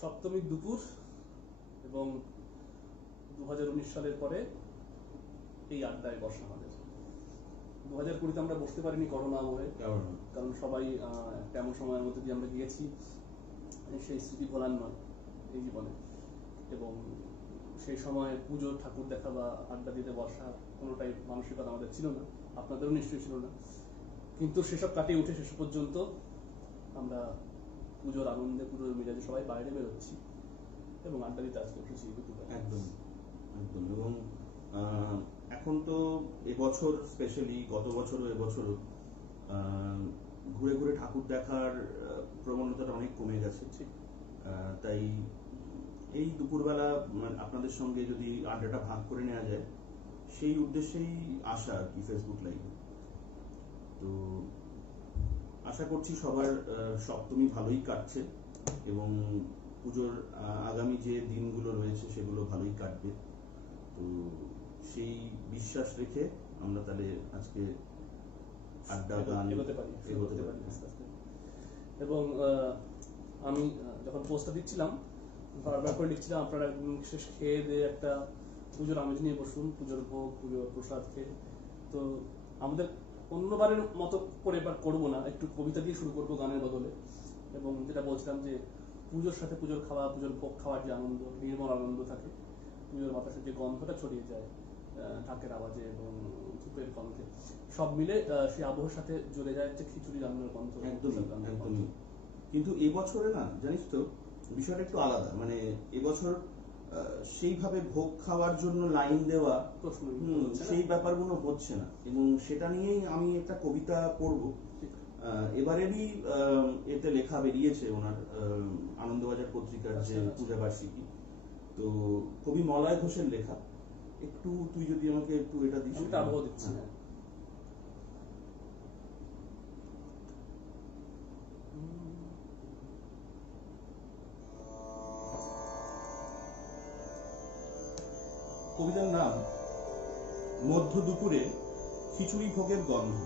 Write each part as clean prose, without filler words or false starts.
সপ্তমীর দুপুর এবং 2019 সালের পরে এই আড্ডায় বসা আমাদের। 2020-তে আমরা বসতে পারিনি করোনা আমলে, কারণ সবাই তেমন সময়ের মধ্যে দিয়ে আমরা গিয়েছি, সেই স্মৃতি ভোলার নয় এই জীবনে। এবং সেই সময় পুজো ঠাকুর দেখা বা আড্ডা দিতে বসা কোনোটাই মানসিকতা আমাদের ছিল না, আপনাদেরও নিশ্চয়ই ছিল না। কিন্তু সেসব কাটিয়ে উঠে শেষ পর্যন্ত আমরা পুজোর আনন্দে, পুজোর মেজাজে সবাই বাইরে বেরোচ্ছি এবং আড্ডা দিতে আজকে উঠেছি দুপুরে। একদম একদম। এবং এখন তো এবছর স্পেশালি, গত বছরও এবছরও ঘুরে ঘুরে ঠাকুর দেখার প্রবণতাটা অনেক কমে গেছে। তাই এই দুপুরবেলা আপনাদের সঙ্গে যদি আড্ডাটা ভাগ করে নেওয়া যায়, সেই উদ্দেশ্যেই আসা আর কি ফেসবুক লাইভে। তো আশা করছি সবার সপ্তমী ভালোই কাটছে এবং পুজোর আগামী যে দিনগুলো রয়েছে সেগুলো ভালোই কাটবে। তো সেই বিশ্বাস রেখে আমরা তাহলে আজকে আড্ডা গান এগোতে পারি। এবং আমি যখন পোস্টটা দিচ্ছিলাম বারবার করে লিখছিলাম, আপনারা শেষ খেয়ে দিয়ে একটা পুজোর আমেজ নিয়ে বসুন, পুজোর ভোগ, পুজোর প্রসাদ খেয়ে। তো আমাদের অন্যবারের মতো করে এবার করবো না, একটু কবিতা দিয়ে শুরু করবো গানের বদলে। এবং যেটা বলছিলাম যে পুজোর সাথে পুজোর খাওয়া, পুজোর ভোগ খাওয়ার যে আনন্দ, নির্মল আনন্দ থাকে, পুজোর বাতাসে যে গন্ধটা ছড়িয়ে যায় ঢাকের আওয়াজে এবং ধূপের গন্ধে, সব মিলে সেই আবহাওয়ার সাথে জুড়ে যায় যে খিচুড়ি রান্নার গন্ধ। একদমই। কিন্তু এবছরে না, জানিস তো বিষয়টা একটু আলাদা। মানে এবছর সেইভাবে ভোগ খাওয়ার জন্য লাইন দেওয়া সেই ব্যাপারগুলো হচ্ছে না, এবং সেটা নিয়েই আমি একটা কবিতা পড়ব। এবারেরই এতে লেখা বেরিয়েছে ওনার আনন্দবাজার পত্রিকার যে পূজা বার্ষিকী। তো কবি মলয় ঘোষের লেখা। একটু তুই যদি আমাকে একটু এটা দিস। আবহাওয়া দিচ্ছি। কবিতার নাম মধ্য দুপুরে খিচুড়ি ভোগের গন্ধ।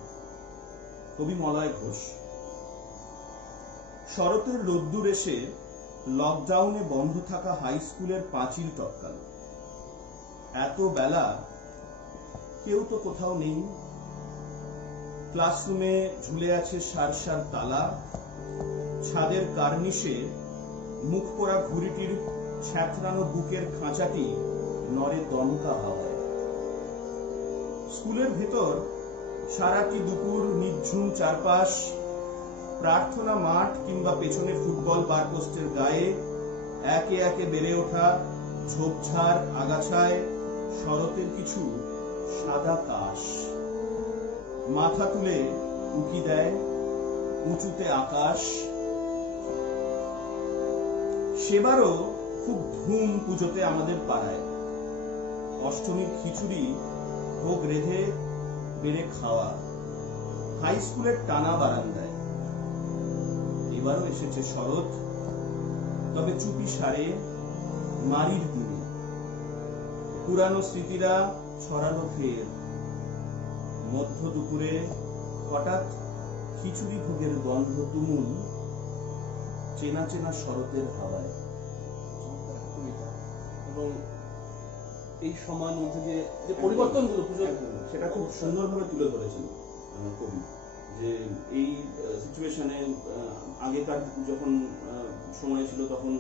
কবি মলয় ঘোষ। শরতের রোদ্দুর এসে লকডাউনে বন্ধ থাকা হাই স্কুলের পাঁচিল টপকাল। এত বেলা, কেউ তো কোথাও নেই। ক্লাসরুমে ঝুলে আছে সার সার তালা। ছাদের কার্নিশে মুখ পোড়া ঘুড়িটির ছ্যাঁতরানো বুকের খাঁচাটি নড়ে দমকা হাওয়ায়। স্কুলের ভেতর সারাটি দুপুর নিঝুম চারপাশ। প্রার্থনা মাঠ কিংবা পেছনের ফুটবল বারপোস্টের গায়ে একে একে বেড়ে ওঠা ঝোপঝাড় আগাছায় শরতের কিছু সাদা কাশ। মাথা তুলে উকি দেয় উঁচুতে আকাশ। সেবারও খুব ধুম পুজোতে আমাদের পাড়ায়। অষ্টমীর খিচুড়ি ভোগ রেধে বেড়ে খাওয়া হাই স্কুলের টানা বারান্দায়। এবারও এসেছে শরৎ, তবে চুপি সারে মারির দিনে। পুরানো স্মৃতিরা ছড়ানো ফের। মধ্য দুপুরে হঠাৎ খিচুড়ি ভোগের গন্ধ তুমুল, চেনা চেনা শরতের হাওয়ায়। এবং এই সময়ের মধ্যে যে পরিবর্তনগুলো পুজো, সেটা খুব সুন্দরভাবে তুলে ধরেছেন কবি। যে এই সিচুয়েশনে আগেকার যখন সময় ছিল তখন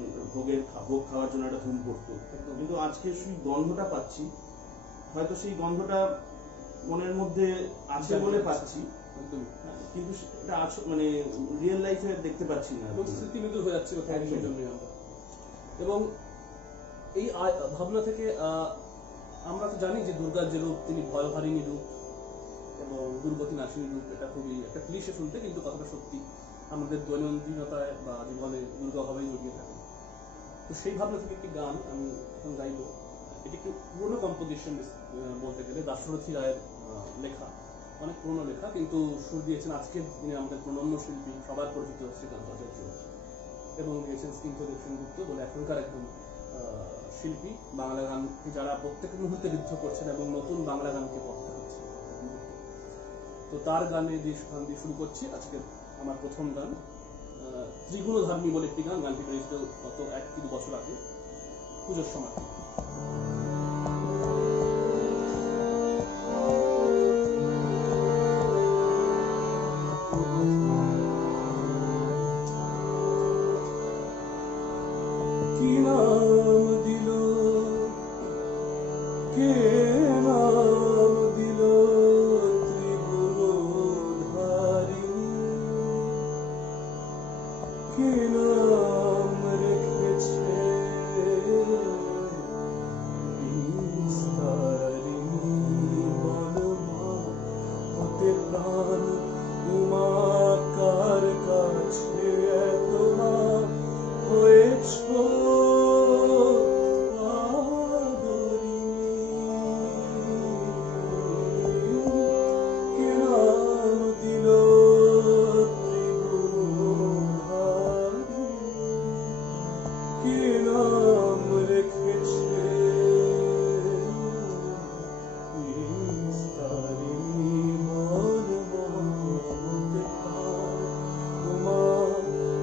ভোগ খাওয়ার জন্য একটা ধুম পড়তো, কিন্তু আজকে সেই গন্ধটা পাচ্ছি। হয়তো সেই গন্ধটা মনের মধ্যে আছে বলে পাচ্ছি, কিন্তু এটা মানে রিয়েল লাইফে দেখতে পাচ্ছি না, স্মৃতিমৃদু হয়ে যাচ্ছে। এবং এই ভাবনা থেকে আমরা তো জানি যে দুর্গার যে রূপ, তিনি ভয়হারিণী রূপ এবং দুর্গতি নাশিনী রূপ। এটা খুবই একটা ক্লিশে শুনতে, কিন্তু কথাটা সত্যি। আমাদের দৈনন্দিনতায় বা জীবনে দুর্গা ভাবেই জড়িয়ে থাকে। তো সেই ভাবনা থেকে একটি গান আমি এখন গাইব। এটি একটি পুরোনো কম্পোজিশন বলতে গেলে, দাশরথী রায়ের লেখা, অনেক পুরোনো লেখা, কিন্তু সুর দিয়েছেন আজকের দিনে আমাদের প্রণম্য শিল্পী, সবার পরিচিত শ্রীকান্ত আচার্য, এবং দিয়েছেন স্নিগ্ধদেব সেনগুপ্ত বলে এখনকার একজন শিল্পী। বাংলা গানকে যারা প্রত্যেক মুহূর্তে বিদ্ধ করছেন এবং নতুন বাংলা গানকে পথ দেখাচ্ছে। তো তার গানে গান দিয়ে শুরু করছি আজকে আমার প্রথম গান, ত্রিগুণধার্মী বলে একটি গান, গানটি বেরিয়েছিল গত 1 কি 2 বছর আগে পুজোর সময়। কি নাম দিল, কে নাম দিল ত্রিগুণধারিণী, কে নাম রেখেছে বিস্তারিণী, বলো মা হতে প্রাণ উমা কার কাছে এত মা হয়েছ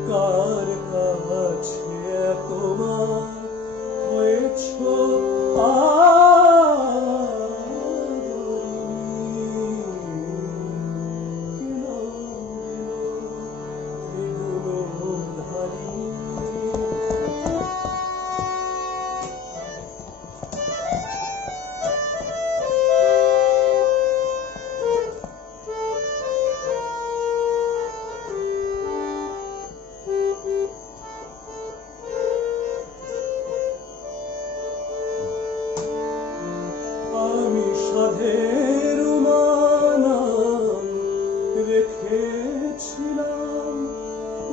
কার কাছে তোমার হয়েছ আমি সাধের উমানাম রেখেছিলাম,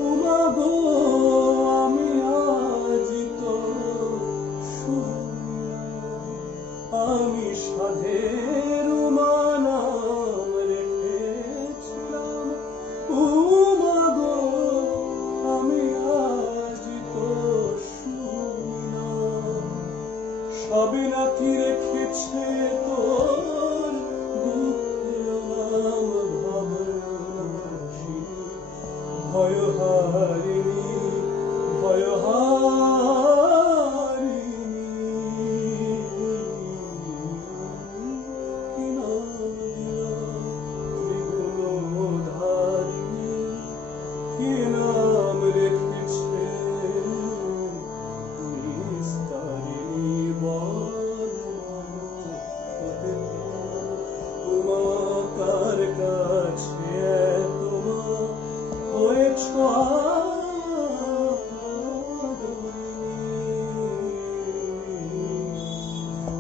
উমা গো আমি আজ তো শুনলাম। আমি সাধের উমানাম রেখেছিলাম, উমা গো আমি আজ তো শুনলাম। সবে নাকি রেখেছে তোর দুঃখের নাম ভবনাশিনী, ভয়হারিণী ভয়হারিণী। কি নাম দিলাম ত্রিগুণধারিণী, কি নাম রেখেছে বিস্তারিণী, কার কাছে তোমার হয়েছ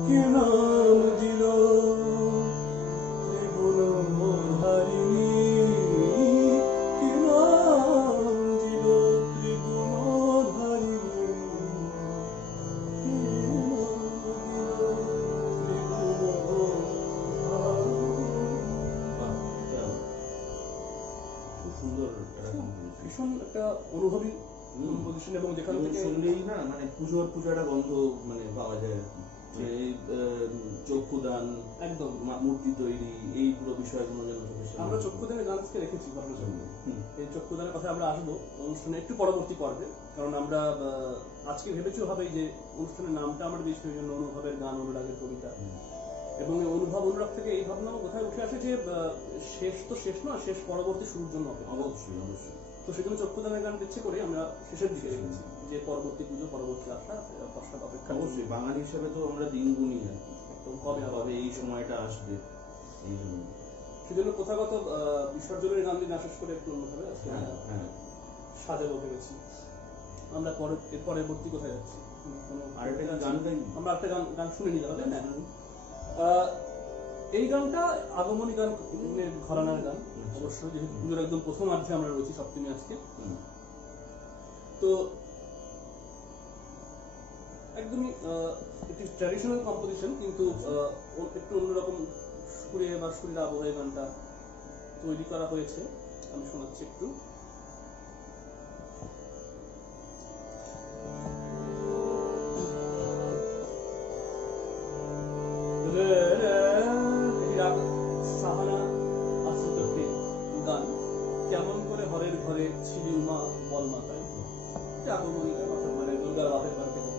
কি নাম দিল ত্রিগুণধারিণী, কি নাম দিল ত্রিগুণধারিণী, কি ভীষণ একটা অনুভবী কম্পোজিশন, এবং যেখান থেকে শুনলেই না মানে পুজোর একটা গন্ধ মানে পাওয়া যায় আর কি। মানে এই চক্ষুদান, একদম মূর্তি তৈরি, এই পুরো বিষয়গুলো যেন আমরা চক্ষুদানের গান আজকে রেখেছি ভাবনার জন্য। এই চক্ষুদানের কথা আমরা আসবো অনুষ্ঠানে একটু পরবর্তী পর্বে, কারণ আমরা আজকে ভেবেছি ভাবেই যে অনুষ্ঠানের নামটা আমরা দিয়েছি ওই জন্য অনুভবের গান, অনুরাগের কবিতা। এবং এই অনুভব অনুরাগ থেকে এই ভাবনা কোথায় উঠে আসে যে শেষ তো শেষ না, শেষ পরবর্তী শুরুর জন্য অবশ্যই অবশ্যই। তো সেজন্য চক্ষুদানের গান ইচ্ছে করে আমরা শেষের দিকে রেখেছি, যে পরবর্তী পুজো, পরবর্তী আশা পশ্চাৎ অপেক্ষা। অবশ্যই বাঙালি হিসেবে তো আমরা দিন গুনি আর কি, কবে কবে এই সময়টা আসবে, এই জন্য সেজন্য প্রথাগত বিসর্জনের গান দিয়ে না শেষ করে একটু অন্যভাবে সাজাবো ভেবেছি। আমরা এর পরবর্তী কোথায় যাচ্ছি? আমরা একটা গান শুনে নিতে হবে। এই গানটা আগমনী গান ঘরানার গান, অবশ্যই যেহেতু পুজোর একদম প্রথম অর্ধে আমরা রয়েছি, সপ্তমী আজকে। তো একদমই একটি ট্র্যাডিশনাল কম্পোজিশন, কিন্তু একটু অন্যরকম সুরে বা সুরের আবহে গানটা তৈরি করা হয়েছে। আমি শোনাচ্ছি একটু। সাহানা আশ্রিত গান। কেমন করে হরের ঘরে ছিলি উমা বল যে আগমনীটা অর্থাৎ মানে দুর্গার বাপের বাড়ি থেকে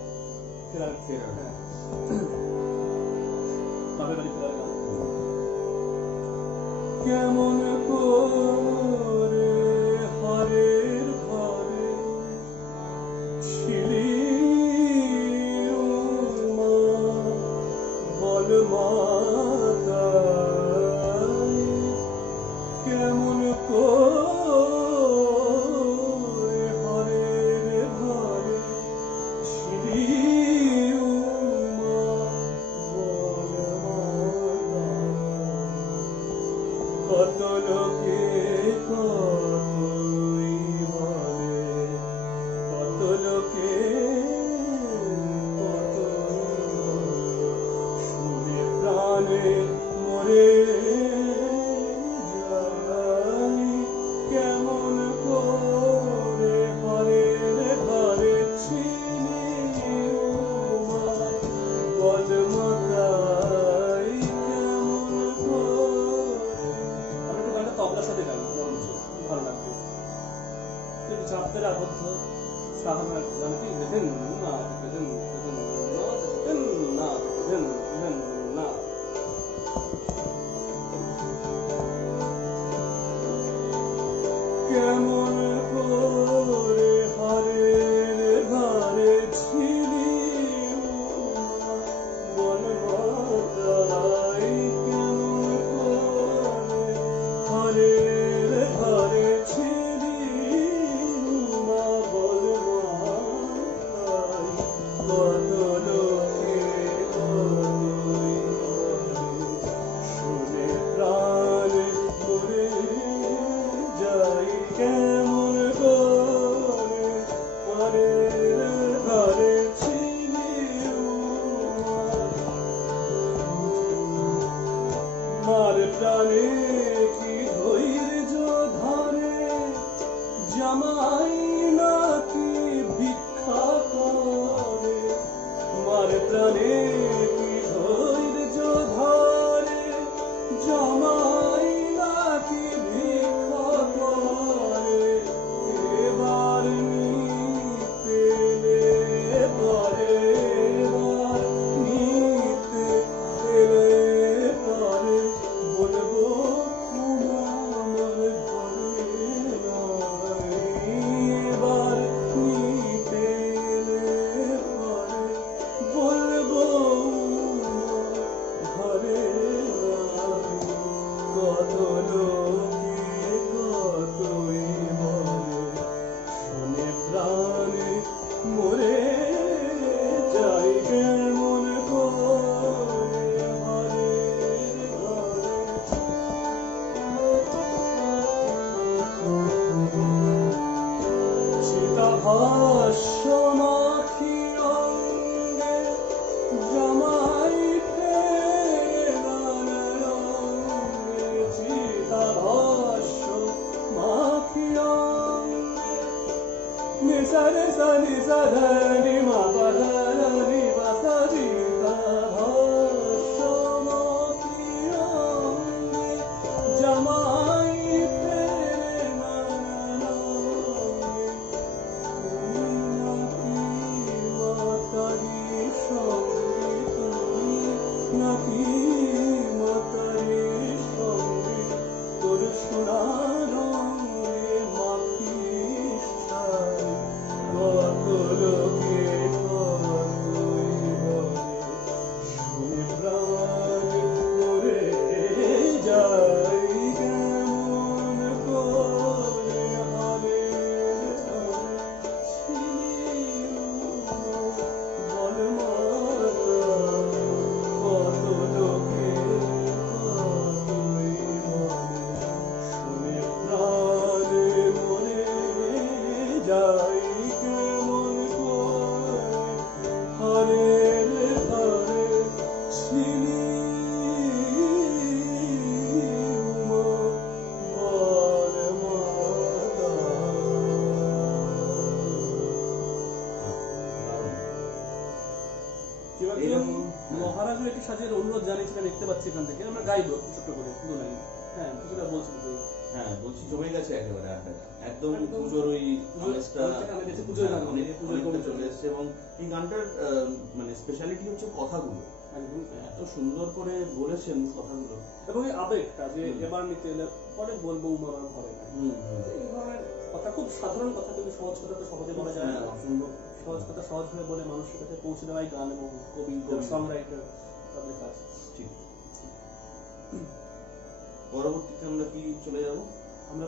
ফেরার হ্যাঁ বাপের বাড়ি ফেরার গান। কেমন করে হরের ঘরে ছিলি মা, বল মাতায়, কেমন করে হরের ঘরে ছিলি মা, বল মাতায়। কত লোকে কতই বলে, কত লোকে কতই বলে, শুনে প্রাণে মরে যাই। কেমন করে হরের ঘরে ছিলি মা, বল মাতাই, কেমন করে। আমি একটু গানটা তবলার সাথে গাই, বরঞ্চ ভালো লাগবে। একটু চাপতে আবদ্ধ সাহানার গানটি দেখেন না, দেখেন দেখেন না, দেখেন না, দেখেন দেখেন না। কেমন করে হরের ঘরে ছিলি বল মাতাই, কেমন করে হরের ঘরে ছিলি মা, বল মাতাই। কত লোকে কতই বলে, শুনে প্রাণে মরে যাই। কেমন করে হরের ঘরে ছিলি মার প্রাণে কি ধৈর্য ধরে, জামাই নাকি ভিক্ষা করে। মার প্রাণে কি ধৈর্য ধরে, জামাই নাকি ভিক্ষা করে। এবার নিতে এলে পরে, এবার নিতে এলে পরে, বলবো আমার ঘরে নাই। এবার নিতে এলে পরে, বলবো ঘরে নাই। কত লোকে কতই বলে, শুনে প্রাণে মরে যাই। কেমন করে হরের ঘরে চিতাভাস্য মাখি অঙ্গে, জামাই ফেরে রঙ্গে। চিতাভাস্য মাখি অঙ্গে, নিসা নিসা নিসা ধনি মা পা ধনি পা সা। চিতাভাস্য মাখি অঙ্গে, জামাই ফেরে রঙ্গে। মাতারি সঙ্গে তুমি নাকি মাতারি সঙ্গে, তোর সোনা রঙে মাখিস ছাই। কত লোকে কতই বলে, শুনে প্রাণে মরে যাই। কেমন করে হরের ঘরে ছিলি বল মাতাই। কত লোকে কতই বলে, শুনে প্রাণে মরে যাই। কেমন করে হরের ঘরে ছিলি মা, বল মাতাই। মহারাজও একটি সাজের অনুরোধ জানিয়েছিলেন, দেখতে পাচ্ছি এখান থেকে। আমরা গাইবো ছোট্ট করে দু লাইন। হ্যাঁ, কিছুটা বলছি। হ্যাঁ বলছি জমে গেছে একেবারে আড্ডাটা, একদম একদম পুজোর ওই আমেজটা আমি গেছি পুজোর গান, অনেকটা চলে এসেছে। এবং এই গানটার মানে স্পেশালিটি হচ্ছে কথাগুলো, একদম এত সুন্দর করে বলেছেন কথাগুলো। এবং এই আবেগটা যে এবার নিতে এলে পরে বলবো উমার ঘরে নাই, এই ধরনের কথা খুব সাধারণ কথা, কিন্তু সহজ কথা তো সহজে বলা যায় না। অসম্ভব সহজ কথা সহজভাবে বলে মানুষের কাছে পৌঁছে দেওয়াই গান এবং কবি সং রাইটার তাদের কাজ। ঠিক। পরবর্তীতে আমরা কি চলে যাব? আমরা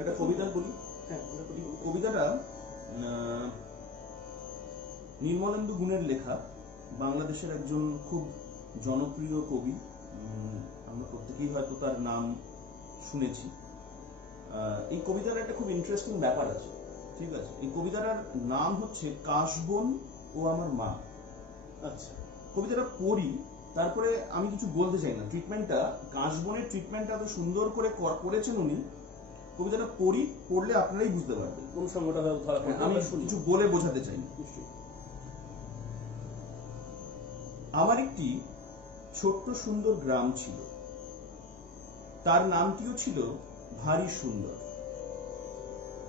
একটা কবিতা বলি। হ্যাঁ, আমরা কবি কবিতাটা নির্মলেন্দু গুণের লেখা, বাংলাদেশের একজন খুব জনপ্রিয় কবি। আমরা প্রত্যেকেই হয়তো তার নাম শুনেছি। এই কবিতার একটা খুব ইন্টারেস্টিং ব্যাপার আছে, ঠিক আছে? এই কবিতাটার নাম হচ্ছে কাশবন ও আমার মা। আচ্ছা, কবিতাটা পড়ি, তারপরে আমি কিছু বলতে চাই না। ট্রিটমেন্টটা, কাশবনের ট্রিটমেন্টটা এত সুন্দর করে করেছেন উনি। কবিতাটা পড়লে আপনারাই বুঝতে পারবেন। কোন সংগঠন ধরা পড়ে আমি কিছু বলে বোঝাতে চাই না। আমার একটি ছোট্ট সুন্দর গ্রাম ছিল, তার নামটিও ছিল ভারী সুন্দর,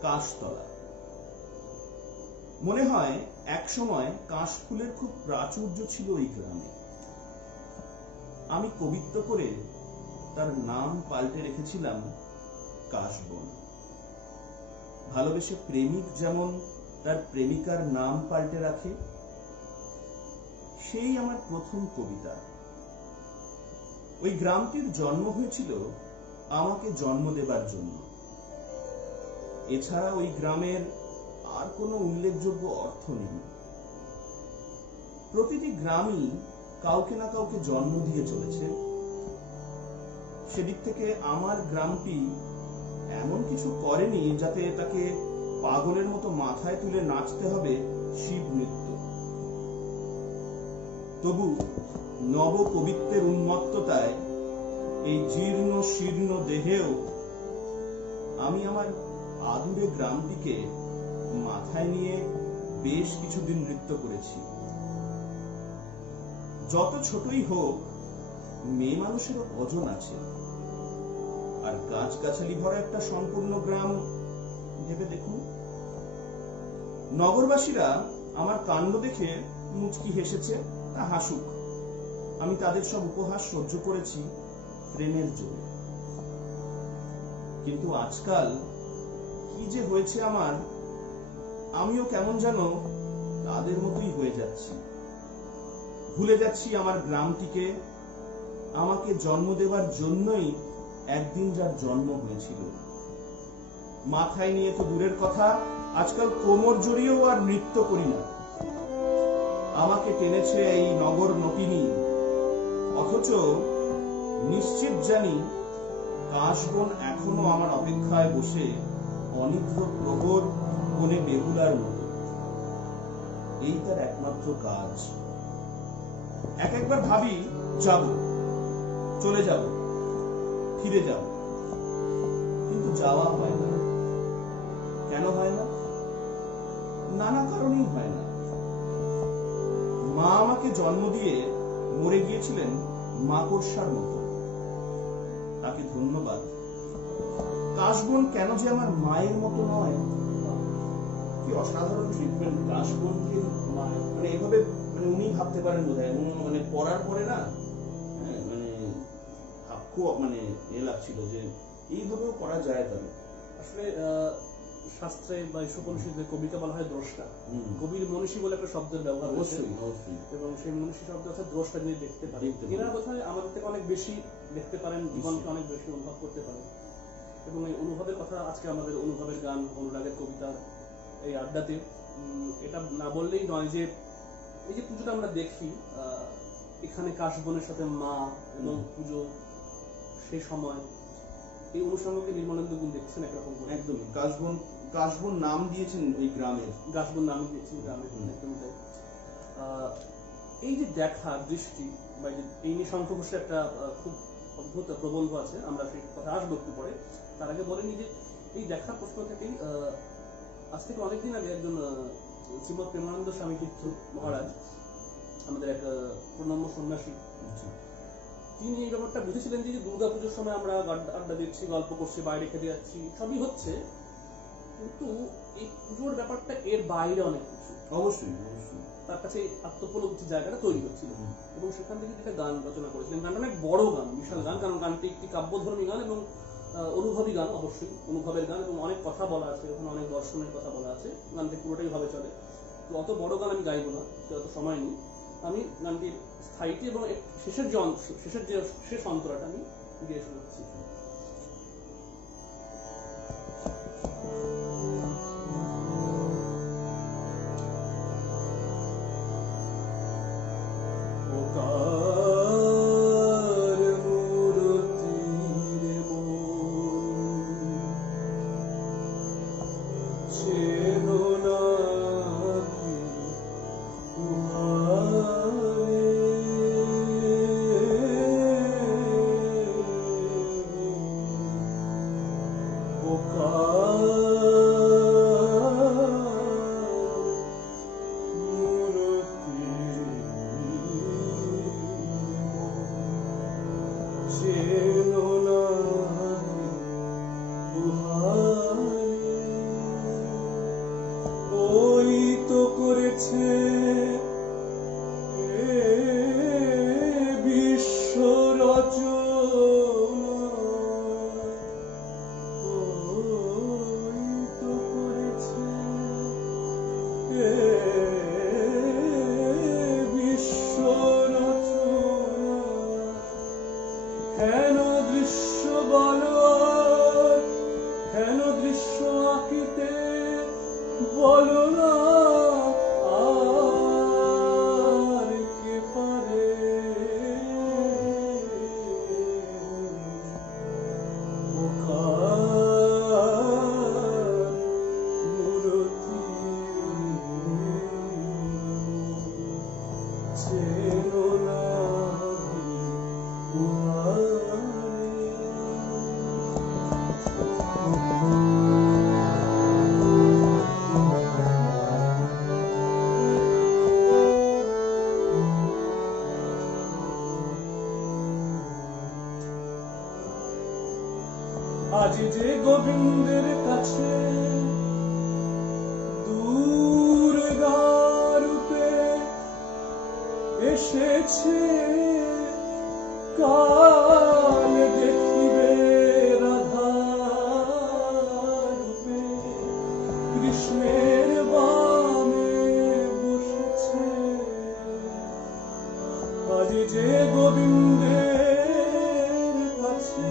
কাশতলা। মনে হয় একসময় কাশফুলের খুব প্রাচুর্য ছিল ওই গ্রামে। আমি কবিত্ব করে তার নাম পাল্টে রেখেছিলাম কাশবন। ভালোবেসে প্রেমিক যেমন তার প্রেমিকার নাম পাল্টে রাখে, সেই আমার প্রথম কবিতা। ওই গ্রামটির জন্ম হয়েছিল আমাকে জন্ম দেবার জন্য। এছাড়া ওই গ্রামের আর কোনো উল্লেখযোগ্য অর্থ নেই। প্রতিটি গ্রামই কাউকে না কাউকে জন্ম দিয়ে চলেছে। সেদিক থেকে আমার গ্রামটি এমন কিছু করেনি যাতে তাকে পাগলের মতো মাথায় তুলে নাচতে হবে শিব নৃত্য। তবু নব কবিত্বের উন্মত্ততায় এই জীর্ণ শীর্ণ দেহেও আমি আমার আদুরে গ্রামটিকে মাথায় নিয়ে বেশ কিছুদিন নৃত্য করেছি। যত ছোটই হোক, মেয়ে মানুষেরও ওজন আছে। আর গাছগাছালি ভরা একটা সম্পূর্ণ গ্রাম ভেবে দেখুন। নগরবাসীরা আমার কাণ্ড দেখে মুচকি হেসেছে, তা হাসুক। আমি তাদের সব উপহাস সহ্য করেছি প্রেমের জোরে। কিন্তু আজকাল কি যে হয়েছে আমার, আমিও কেমন যেন তাদের মতোই হয়ে যাচ্ছি। ভুলে যাচ্ছি আমার গ্রামটিকে, আমাকে জন্ম দেবার জন্যই একদিন যার জন্ম হয়েছিল। মাথায় নিয়ে তো দূরের কথা, আজকাল কোমর জড়িয়েও আর নৃত্য করি না। আমাকে টেনেছে এই নগর নটিনী, অথচ নিশ্চিত জানি কাশবন এখনো আমার অপেক্ষায় বসে অনিদ্র প্রহর কোণে বেহুলার মতো। এই তার একমাত্র কাজ। একবার ভাবি যাব, চলে যাব, ফিরে যাব, কিন্তু যাওয়া হয় না। কেন হয় না? নানা কারণেই হয় না। মা আমাকে জন্ম দিয়ে মরে গিয়েছিলেন মাকড়সার মতো, তাকে ধন্যবাদ। কাশবন কেন যে আমার মায়ের মতো নয়, কি অসাধারণ ট্রিটমেন্ট। কাশবনকে মানে এভাবে মানে উনি ভাবতে পারেন বোধহয়, মানে পড়ার পরে না মানে খুব মানে লাগছিল যে এইভাবেও করা যায়। তাহলে আসলে শাস্ত্রে বা উপনিষদে কবিকে বলা হয় দ্রষ্টা। কবির মনীষী বলে একটা শব্দের ব্যবহার অবশ্যই অবশ্যই, এবং সেই মনীষী শব্দ হচ্ছে দ্রষ্টা, যিনি দেখতে পারেন। এনার বোধহয় আমাদের থেকে অনেক বেশি দেখতে পারেন, জীবনকে অনেক বেশি অনুভব করতে পারেন। এবং এই অনুভবের কথা আজকে আমাদের অনুভবের গান, অনুরাগের কবিতা এই আড্ডাতে এটা না বললেই নয় যে এই যে পুজোটা আমরা দেখি, এখানে কাশবনের সাথে মা এবং পুজো, সেই সময় এই অনুষঙ্গকে নির্মলেন্দু গুণ দেখছেন একরকম। একদমই কাশবন নাম দিয়েছেন ওই গ্রামের, কাশবন নাম দিয়েছেন গ্রামের, একদম তাই। এই যে দেখার দৃষ্টি বা এই নিয়ে শঙ্খ ঘোষের একটা খুব অদ্ভুত প্রবন্ধ আছে, আমরা সেই কথা আসবো একটু পরে। তার আগে বলেনি যে এই দেখার প্রশ্ন থেকেই আজ থেকে অনেকদিন আগে একজন শ্রীমৎ প্রেমানন্দ স্বামী তীর্থ মহারাজ, আমাদের এক প্রণম্য সন্ন্যাসী, তিনি এই ব্যাপারটা বুঝেছিলেন যে দুর্গাপুজোর সময় আমরা আড্ডা দিচ্ছি, গল্প করছি, বাইরে খেতে যাচ্ছি, সবই হচ্ছে, কিন্তু এই পুজোর ব্যাপারটা এর বাইরে অনেক কিছু। অবশ্যই অবশ্যই তার কাছে আত্মোপলব্ধির জায়গাটা তৈরি হচ্ছিল, এবং সেখান থেকে একটা গান রচনা করেছিলেন। গানটা অনেক বড় গান, বিশাল গান, কারণ গানটি একটি কাব্যধর্মী গান এবং অনুভবী গান, অবশ্যই অনুভবের গান, এবং অনেক কথা বলা আছে ওখানে, অনেক দর্শনের কথা বলা আছে। গানটি পুরোটাই ভাবে চলে, তো অত বড় গান আমি গাইবো না, অত সময় নেই। আমি গানটির স্থায়িত্ব এবং শেষের যে অংশ, শেষ অন্তরাটা আমি গিয়ে শোনাচ্ছি। আজ যে গোবিন্দের কাছে দুর্গা রূপে এসেছে, কাল দেখিবে রাধা রূপে কৃষ্ণের বামে বসেছে। আজ যে গোবিন্দের কাছে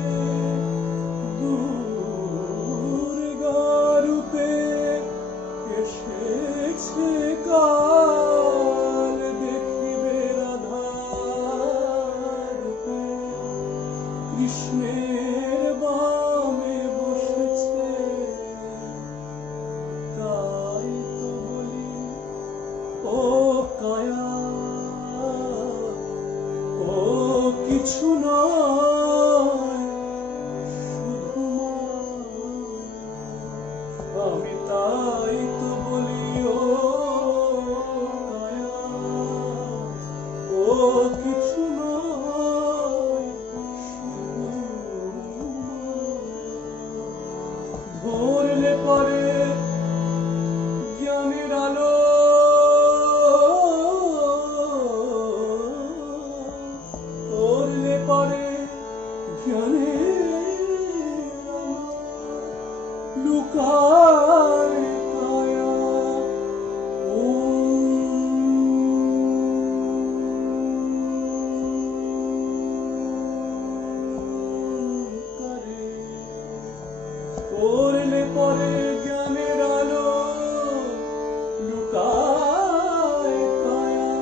কাল দেখিবে রাধা রূপে কৃষ্ণের বামে বসেছে। তাই তো বলি ও কায়া, ও কিছু নয় শুধু আমি, তাই তো বলি ও কায়া, ও কিছু নয় শুধু ধরলে পরে জ্ঞানের আলো, ধরলে পরে জ্ঞানের আলো লুকায় কায়া করে, করলে পরে জ্ঞানের আলো লুকায় কায়া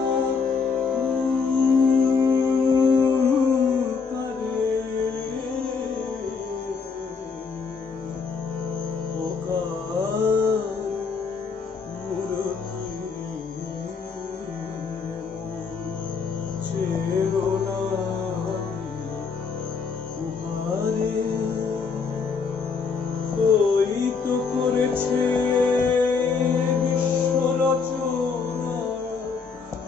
করে। ওই তো করেছে বিশ্ব রচনা,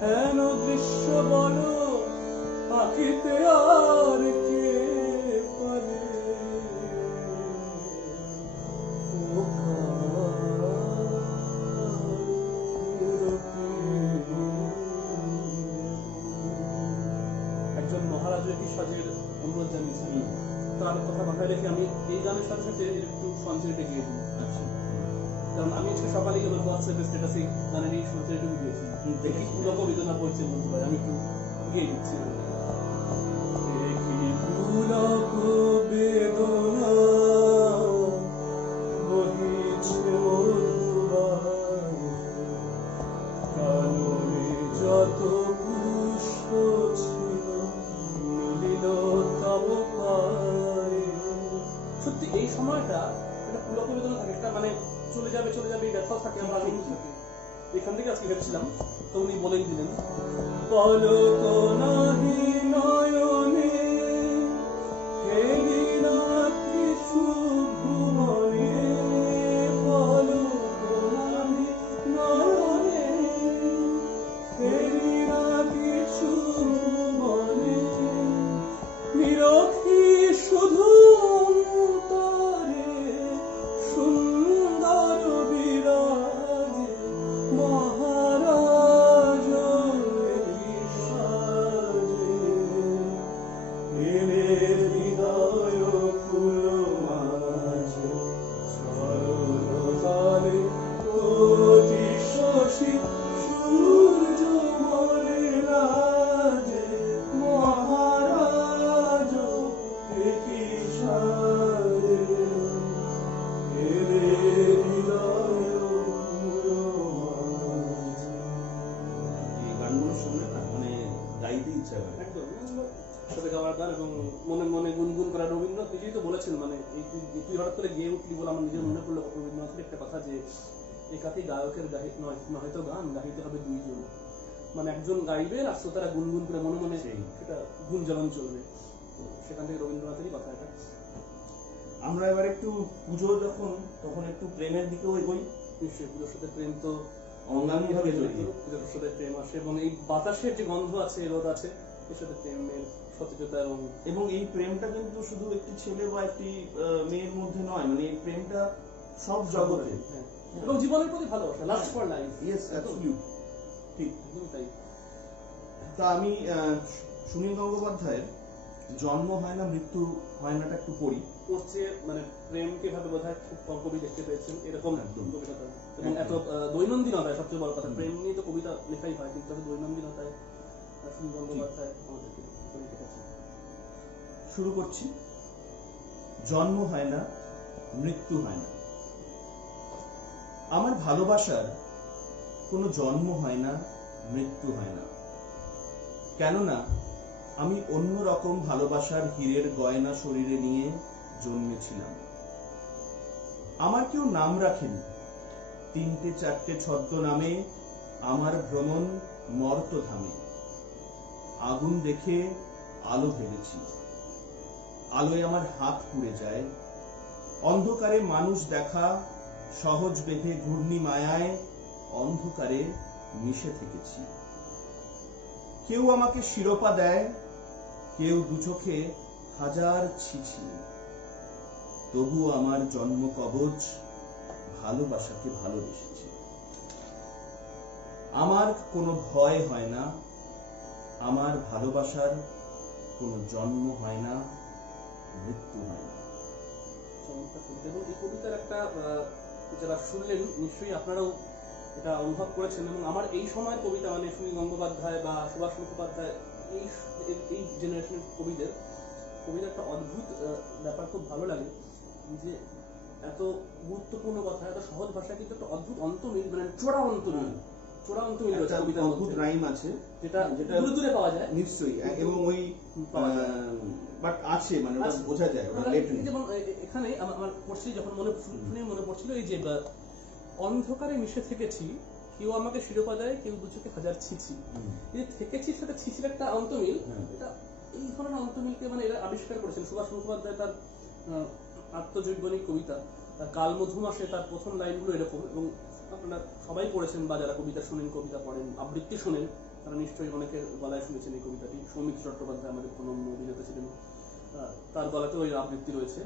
হেন দৃশ্য বলো থাকিতে আর কে পারে ও একজন মহারাজের কি সাজের অনুরোধ জানিয়েছেন, তার কথা মাথায় রেখে আমি এই গানের সাথে সাথে একটু সঞ্চয়টা গিয়ে দিই। আচ্ছা, কারণ আমি আজকে সকালে আমার হোয়াটসঅ্যাপে স্ট্যাটাসে গানের এই সঞ্চয়টা দিয়েছি, দেখি পুলক বেদনা পড়ছে বলতে পারে, আমি একটু গিয়ে দিচ্ছি। দেখি পুলক বেদনা বহিছে মধুবায়, কাননে যত পুষ্প ছিল মিলিল তব পায়ে। সত্যি এই সময়টা একটা পুলক বেদনা থাকে, একটা মানে চলে যাবে এই ব্যথাও থাকে, আমরা আনন্দ থাকে। এখান থেকে আজকে ভেবেছিলাম, তো উনি বলেই দিলেন, পলক নাহি নয়নে হেরি না কিছু ভুবনে, পলক নাহি নয়নে হেরি না কিছু ভুবনে, নিরখি শুধু অন্তরে সুন্দর বিরাজে মহারাজ এই সাজে, এলে হৃদয় ফুল মাঝে সরলতারে কোটি শশী সূর্য মনে রাজে, মহারাজ একই সাজে, এলে হৃদয় ফুল মাঝে। এই গানগুলো শুনলে না মানে গাইতে ইচ্ছা করে। একদম সাথে গাওয়ার গান এবং মনে মনে গুনগুন করা। রবীন্দ্রনাথ নিজেই তো বলেছেন, মানে এই তুই হঠাৎ করে গেয়ে উঠলি বলে আমার নিজের মনে পড়লো রবীন্দ্রনাথের একটা কথা, যে একাতে গায়কের নয়তো গান গাইতে হবে দুইজন, মানে একজন গাইবে আর শ্রোতারা গুনগুন করে মনে মনে সেটা গুঞ্জরণ চলবে। তো সেখান থেকে রবীন্দ্রনাথেরই কথা এটা। আমরা এবার একটু পুজো যখন, তখন একটু প্রেমের দিকেও এগোই। নিশ্চয়ই পুজোর সাথে প্রেম তো অঙ্গাঙ্গি ভাবে জড়িত। পুজোর সাথে প্রেম আসে এবং এই বাতাসের যে গন্ধ আছে, রোদ আছে, এর সাথে প্রেমের সতেজতা এবং এই প্রেমটা কিন্তু শুধু একটি ছেলে বা একটি মেয়ের মধ্যে নয়, মানে এই প্রেমটা সব জগতে। হ্যাঁ, এবং জীবনের প্রতি ভালোবাসা, last for life. Yes, absolute, ঠিক একদম তাই। তা আমি সুনীল গঙ্গোপাধ্যায়ের জন্ম হয় না মৃত্যু হয় নাটা একটু পড়ি। পড়ছে মানে প্রেমকে ভাবে বোধহয় খুব কম কবি দেখতে পেয়েছেন এরকম একদম। কবিতা, এবং এত দৈনন্দিনতায় সবচেয়ে বড় কথা, প্রেম নিয়ে তো কবিতা লেখাই হয়, কিন্তু এত দৈনন্দিনতায় সুনীল গঙ্গোপাধ্যায় আমাদেরকে করে রেখেছেন। শুরু করছি। জন্ম হয় না মৃত্যু হয় না, আমার ভালোবাসার কোনো জন্ম হয় না মৃত্যু হয় না, কেননা আমি অন্য রকম ভালোবাসার হীরের গয়না শরীরে নিয়ে জন্মেছিলাম। আমার কেউ নাম রাখেনি, তিনটে চারটে ছদ্ম নামে আমার ভ্রমণ মর্তধামে। আগুন দেখে আলো ভেবেছি, আলোয় আমার হাত পুড়ে যায়। অন্ধকারে মানুষ দেখা সহজ বেঁধে ঘূর্ণি মায়ায় অন্ধকারে মিশে থেকেছি। কেউ আমাকে শিরোপা দেয়, কেউ দু চোখে হাজার ছিছি, তবুও আমার জন্ম কবচ ভালোবাসাকে ভালোবেসেছি। আমার কোনো ভয় হয় না, আমার ভালোবাসার কোনো জন্ম হয় না, মৃত্যু হয় না। চমৎকার কবিতা। এবং এই কবিতার একটা যারা শুনলেন নিশ্চয়ই আপনারাও এটা অনুভব করেছেন। এবং আমার এই সময়ের কবিতা মানে সুনীল গঙ্গোপাধ্যায় বা সুভাষ মুখোপাধ্যায়, এই জেনারেশনের কবিদের একটা অদ্ভুত ব্যাপার খুব ভালো লাগে, যে এত গুরুত্বপূর্ণ কথা এত সহজ ভাষায় কিন্তু একটা অদ্ভুত অন্তমিল, মানে চোরা অন্তমিল রয়েছে কবিতার মধ্যে। অদ্ভুত রাইম আছে যেটা দূরে দূরে পাওয়া যায় নিশ্চয়ই, এবং ওই বাট আছে, মানে ওটা বোঝা যায়, ওটা লেটেন্ট। যেমন এখানে আমার পড়ছি যখন মনে পড়ছিল এই যে অন্ধকারে মিশে থেকেছি, কেউ আমাকে শিরোপা দেয়, কেউ দু চোখে হাজার ছিছি। এই থেকেছি সেটা ছিছির একটা অন্তমিল, এটা এই ধরনের অন্তমিলকে মানে এরা আবিষ্কার করেছেন। সুভাষ মুখোপাধ্যায় তার আত্মজৈবনিক কবিতা কালমধু মাসে তার প্রথম লাইনগুলো এরকম, এবং আপনারা সবাই পড়েছেন বা যারা কবিতা শোনেন, কবিতা পড়েন, আবৃত্তি শোনেন, তারা নিশ্চয়ই অনেকের গলায় শুনেছেন এই কবিতাটি। সৌমিত্র চট্টোপাধ্যায় আমাদের প্রণম্য অভিনেতা ছিলেন, তার গলাতে ওই আবৃত্তি রয়েছে।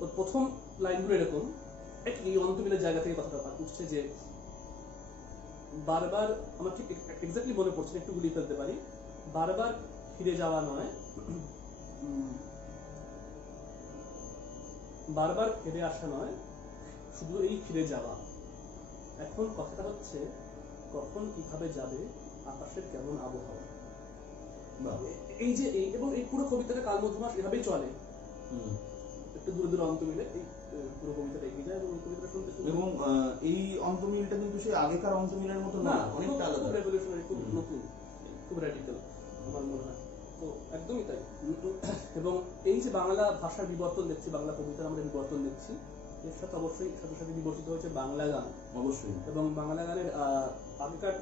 ওর প্রথম লাইনগুলো এরকম, এই অন্তমিলের জায়গা থেকে কথাটা উঠছে যে বারবার, আমার ঠিক এক্স্যাক্টলি মনে পড়ছে, একটু গুলিয়ে ফেলতে পারি, বারবার ফিরে যাওয়া নয়, বারবার ফিরে আসা নয়, শুধু এই ফিরে যাওয়া। এখন কথাটা হচ্ছে কখন কিভাবে যাবে, আকাশের কেমন আবহাওয়া। এই যে এই, এবং এই পুরো কবিতাটা কাল মধ্যমাস এভাবেই চলে, একটু দূরে দূরে অন্ত মিলে এই পুরো কবিতাটা এগিয়ে যায়। এবং এই কবিতাটা শুনতে এবং এই অন্তমিলটা কিন্তু সেই আগেকার অন্তমিলের মতো না, অনেকটা আলাদা, রেভলিউশনারি, খুব নতুন, খুব র্যাডিক্যাল আমার মনে হয়। তো একদমই তাই। এবং এই যে বাংলা ভাষার বিবর্তন দেখছি, বাংলা কবিতার আমরা বিবর্তন দেখছি, এর সাথে অবশ্যই সাথে সাথে বিবর্তিত হয়েছে বাংলা গান, অবশ্যই। এবং বাংলা গানের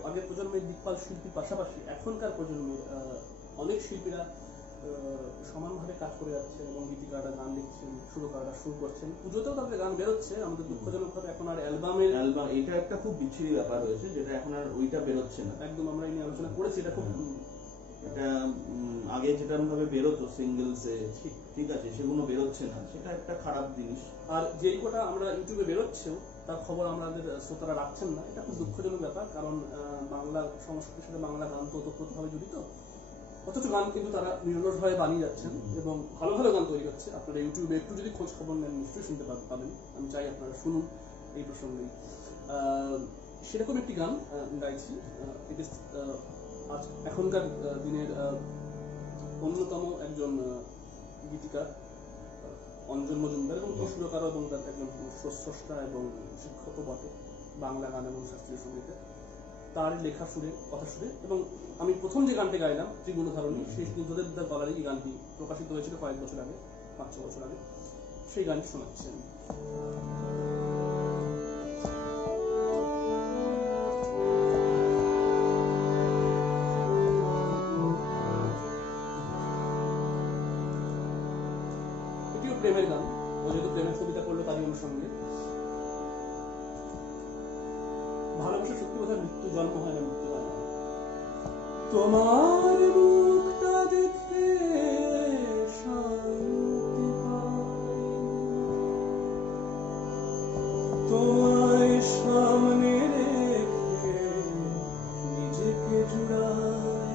আগের প্রজন্মের দিকপাল শিল্পীর পাশাপাশি এখনকার প্রজন্মের অনেক শিল্পীরা সমানভাবে কাজ করে যাচ্ছে, এবং গীতিকাররা গান লিখছেন, সুরকাররা সুর করছেন, পুজোতেও তাদের গান বেরোচ্ছে। আমাদের দুঃখজনক ভাবে এখন আর অ্যালবাম, এটা একটা খুব বিচ্ছিরি ব্যাপার হয়েছে, যেটা এখন আর ওইটা বেরোচ্ছে না। একদম আমরা এই নিয়ে আলোচনা করেছি, এটা খুব, এটা আগে যেটা ভাবে বেরোতো সিঙ্গেলসে, ঠিক আছে, সেগুলো বেরোচ্ছে না, সেটা একটা খারাপ জিনিস। আর যেই কোটা আমরা ইউটিউবে বেরোচ্ছেও তার খবর আমাদের শ্রোতারা রাখছেন না, এটা খুব দুঃখজনক ব্যাপার। কারণ বাংলা সংস্কৃতির সাথে বাংলা গান তো ওতপ্রোতভাবে জড়িত, অথচ গান কিন্তু তারা নিরলসভাবে বানিয়ে যাচ্ছেন এবং ভালো ভালো গান তৈরি হচ্ছে। আপনারা ইউটিউবে একটু যদি খোঁজ খবর নেন নিশ্চয়ই শুনতে পাবেন। আমি চাই আপনারা শুনুন এই প্রসঙ্গেই। সেরকম একটি গান গাইছি, আজ এখনকার দিনের অন্যতম একজন গীতিকার অঞ্জন মজুমদার, এবং সুরকার এবং তার একজন স্রষ্টা এবং শিক্ষকও বটে বাংলা গান এবং শাস্ত্রীয় সঙ্গীতে। তার লেখা সুরে, কথা সুরে, এবং আমি প্রথম যে গানটি গাইলাম ত্রিগুণধারণী, সেই স্নিগ্ধদের গলার এই গানটি প্রকাশিত হয়েছিল কয়েক বছর আগে, 5-6 বছর আগে। সেই গানটি শোনাচ্ছি আমি। এটিও প্রেমের গান, ও যেহেতু প্রেমের কবিতা করলো তারই অনুসঙ্গে। ভালোবাসা সত্যি কথা, মৃত্যু জন্ম হয় না, মৃত্যু হয় না। তোমার মুখটা দেখে শান্তি পাই, তোমায় সামনে রেখে নিজেকে জুড়াই।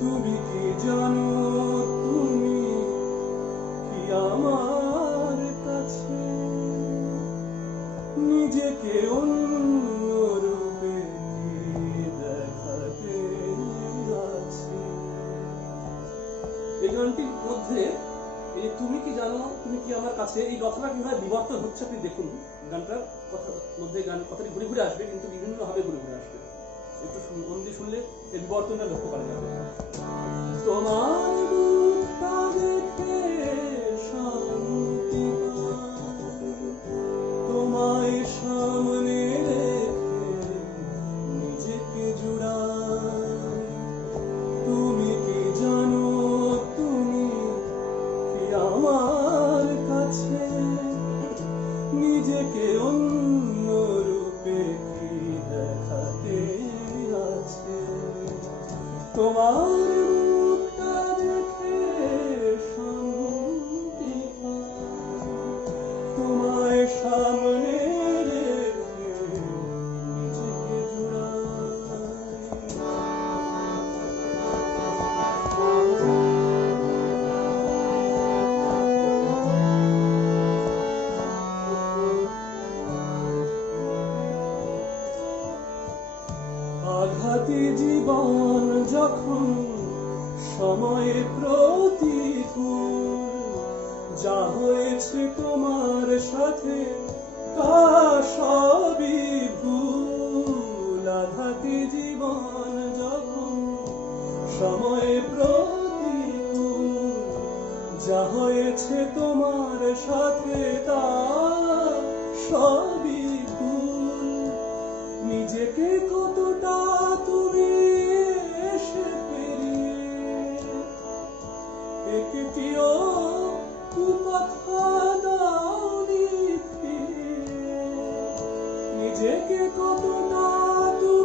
তুমি কি জানো, তুমি কি আমার কাছে নিজেকে অন্য রূপে দেখাতে আছি। এই গানটির মধ্যে এই তুমি কি জানো, তুমি কি আমার কাছে, এই কথাটা কিভাবে বিবর্তন হচ্ছে আপনি দেখুন। গানটার কথার মধ্যে কথাটি ঘুরে ঘুরে আসবে, কিন্তু বিভিন্ন ভাবে ঘুরে ঘুরে আসবে। একটু মন দিয়ে শুনলে এই বিবর্তনটা লক্ষ্য করা যাবে। তোমার মুখটা দেখে শান্তি পাই, তোমায় সামনে রেখে নিজেকে জুড়াই। তুমি কি জানো, তুমি কি আমার কাছে নিজেকে অন্য রূপে কি দেখাতে আছে। তোমার মুখটা দেখে শান্তি পাই, তোমায় সামনে রেখে নিজেকে জুড়াই। আঘাতি জীবন যখন সময়ে প্রতিকূল, যা হয়েছে তোমার সাথে তা সবই ভুল। আঘাতি জীবন যখন সময়ে প্রতিকূল, যা হয়েছে তোমার সাথে তা সবই ভুল। নিজেকে কতটা তুমি এসে পেরিয়ে একটিও কথা দাওনি ফিরিয়ে। নিজেকে কতটা তুমি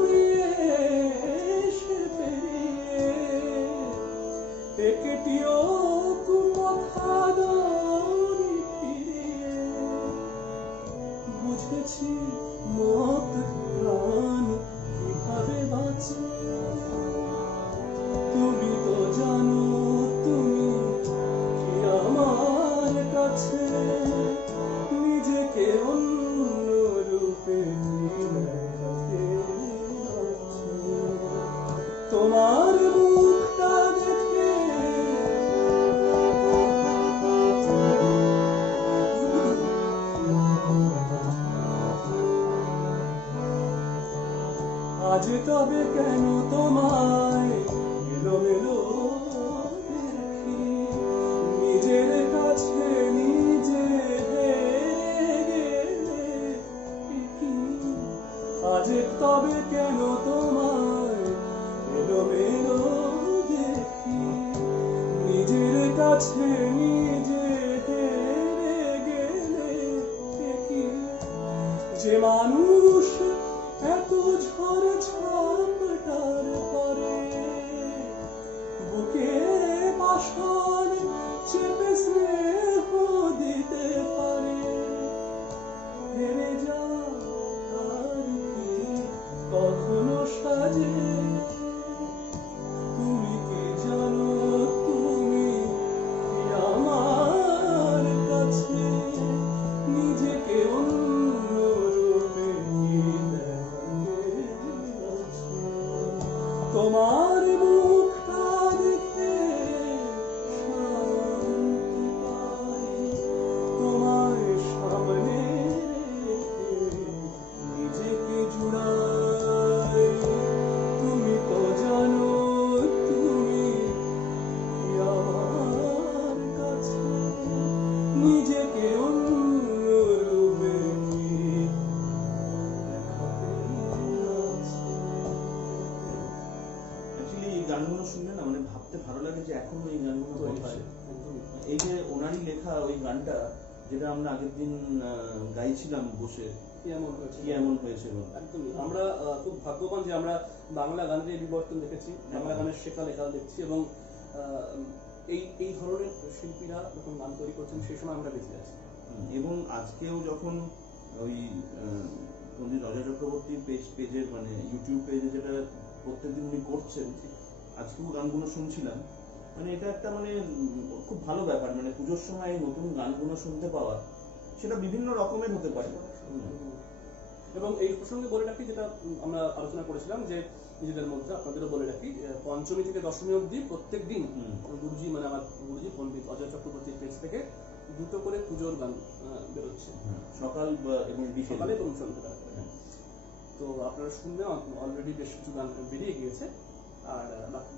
আজ তবে কেন তোমায় এলোমেলো দেখি, নিজের কাছে নিজে হেরে গেলে কি? আজ তবে কেন তোমায় এলোমেলো দেখি, নিজের কাছে নিজে হেরে গেলে কি? যে মানুষ এত ঝড় ঝাপটার পরে বুকে পাষাণ চেপে স্নেহ দিতে পারে, হেরে যাওয়ার কি কখনো সাজে? তুমি কি জানো তুমি কি আমার কাছে নিজেকে অন্য রূপে কি দেখাচ্ছি? তোমার মুখটা দেখে শান্তি পাই, তোমার সামনে রেখে নিজেকে জুড়াই। তুমি তো জানো তুমি কি আমার কাছে নিজেকে অন্য রূপে কি দেখাতে আছে? অ্যাকচুয়ালি এই গানগুলো শুনলে না মানে ভাবতে ভালো লাগে যে এখনো এই গানগুলো তৈরি হচ্ছে। হয় একদমই। এই যে ওনারই লেখা ওই গানটা যেটা আমরা আগের দিন গাইছিলাম বসে, কি এমন হয়েছে? কি এমন হয়েছিল। একদমই আমরা খুব ভাগ্যবান যে আমরা বাংলা গানের এই বিবর্তন দেখেছি, বাংলা গানের শেখা লেখা দেখছি, এবং এই এই ধরনের শিল্পীরা যখন গান তৈরি করছেন সেই সময় আমরা বেঁচে আছি। এবং আজকেও যখন ওই পণ্ডিত অজয় চক্রবর্তীর পেজের মানে ইউটিউব পেজে যেটা প্রত্যেকদিন উনি করছেন, আজকেও গানগুলো শুনছিলাম, মানে এটা একটা মানে খুব ভালো ব্যাপার, মানে পুজোর সময় এই নতুন গানগুলো শুনতে পাওয়া, সেটা বিভিন্ন রকমের হতে পারে। এবং এই প্রসঙ্গে বলে রাখি, যেটা আমরা আলোচনা করেছিলাম যে নিজেদের মধ্যে আপনাদেরও বলে রাখি, পঞ্চমী থেকে দশমী অবধি প্রত্যেক দিন গুরুজি মানে আমার গুরুজি পণ্ডিত অজয় চক্রবর্তীর পেজ থেকে দুটো করে পুজোর গান বেরোচ্ছে, সকাল এবং সকালে এবং সন্ধ্যাবেলা করে। তো আপনারা শুনবেন, অলরেডি বেশ কিছু গান বেরিয়ে গিয়েছে, আর বাকি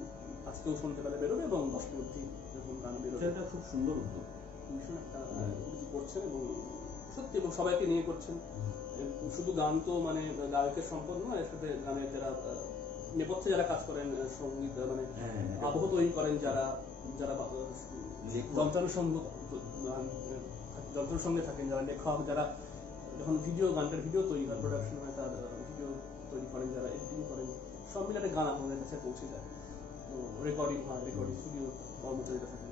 আজকেও সন্ধ্যাবেলা বেরোবে এবং দশমী অবধি যখন গান বেরোবে। এটা খুব সুন্দর উদ্যোগ, ভীষণ একটা গুরুজি করছেন, এবং সত্যি এবং সবাইকে নিয়ে করছেন। শুধু গান তো মানে গায়কের সম্পদ নয়, এর সাথে গানের যারা নেপথ্যে যারা কাজ করেন, সঙ্গীত মানে আবহ তৈরি করেন, যারা যারা যন্ত্রের সঙ্গে থাকেন, যারা লেখক, যারা যখন গানটার ভিডিও তৈরি হয়, প্রোডাকশন হয়, তার ভিডিও তৈরি করেন, যারা এডিটিং করেন, সব মিলে একটা গান আপনাদের কাছে পৌঁছে যায়। তো রেকর্ডিং হয়, রেকর্ডিং স্টুডিও কর্মচারীরা থাকেন,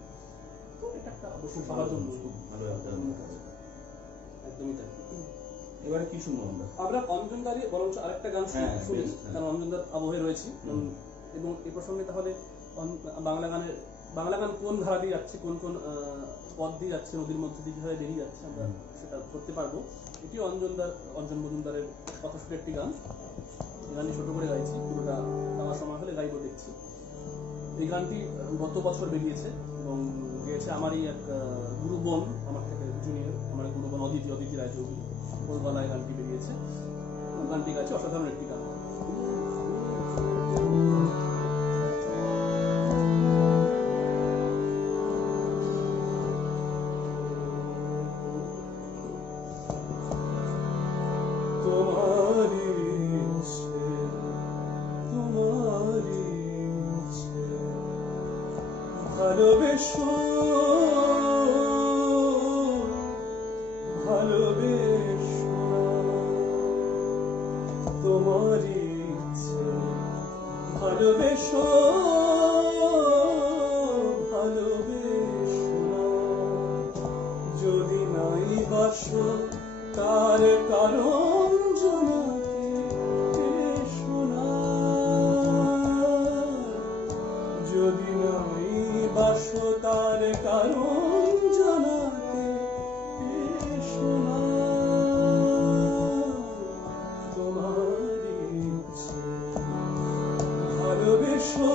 তো এটা একটা অবশ্যই সবার জন্য ভালো একটা একদমই তাই। এবারে কি শুনবো আমরা অঞ্জনদারই বরঞ্চ আরেকটা গান শুনি, কারণ অঞ্জনদার আবহে রয়েছি, এবং এই প্রসঙ্গে তাহলে বাংলা গান কোন ধারা দিয়ে যাচ্ছে, কোন কোন পথ দিয়ে যাচ্ছে, নদীর মধ্যে দিয়ে কিভাবে বেরিয়ে যাচ্ছে, আমরা সেটা করতে পারবো। এটি অঞ্জন মজুমদারের কথা শুনে একটি গান, এই গানটি ছোট করে গাইছি, পুরোটা আমার সময় হলে গাইবো দেখছি। এই গানটি গত বছর বেরিয়েছে এবং গেয়েছে আমারই এক গুরু বোন, আমার থেকে জুনিয়র, আমার গুরু বোন অদিতি রায়চৌধুরী, ওর গলায় গানটি বেরিয়েছে। গানটি গাইছে, অসাধারণ একটি গান। ভালোবেসো ভালোবেসো তোমারই ইচ্ছে, ভালোবেসো ভালোবেসো যদি নাই বাসো তার কারণ জানাতে এসো না, যদি নাই বাসো তার কারণ জানাতে এসো না, তোমার ইচ্ছে ভালোবেসো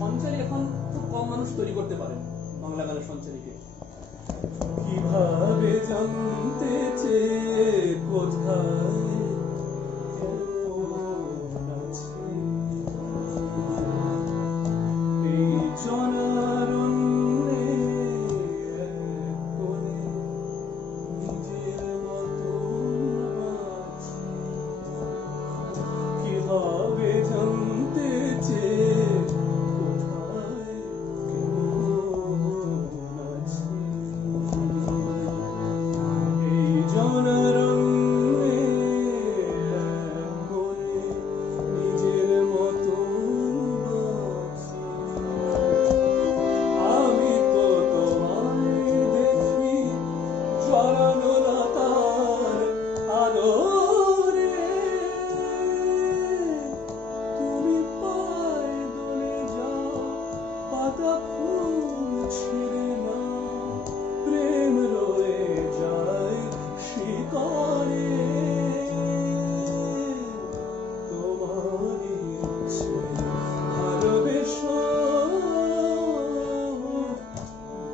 সঞ্চারী এখন খুব কম মানুষ তৈরি করতে পারেন বাংলা গানের সঞ্চারীকে। কিভাবে জানতে চেয়ে কোথায় কেমন আছি, এই জনারণ্যে এক কোণে নিজের মতন আছি। কিভাবে জানতে চেয়ে কোথায় কেমন আছি, এই জনারণ্যে এক কোণে নিজের মতন আছি। আমি তো তোমায় দেখি জড়ানো লতার আলোরে, তুমি পায়ে দোলে যাও পাতা ফুল ছিঁড়ে না, প্রেম রয়ে যায় শিকড়ে। তোমারই ইচ্ছে ভালোবেসো,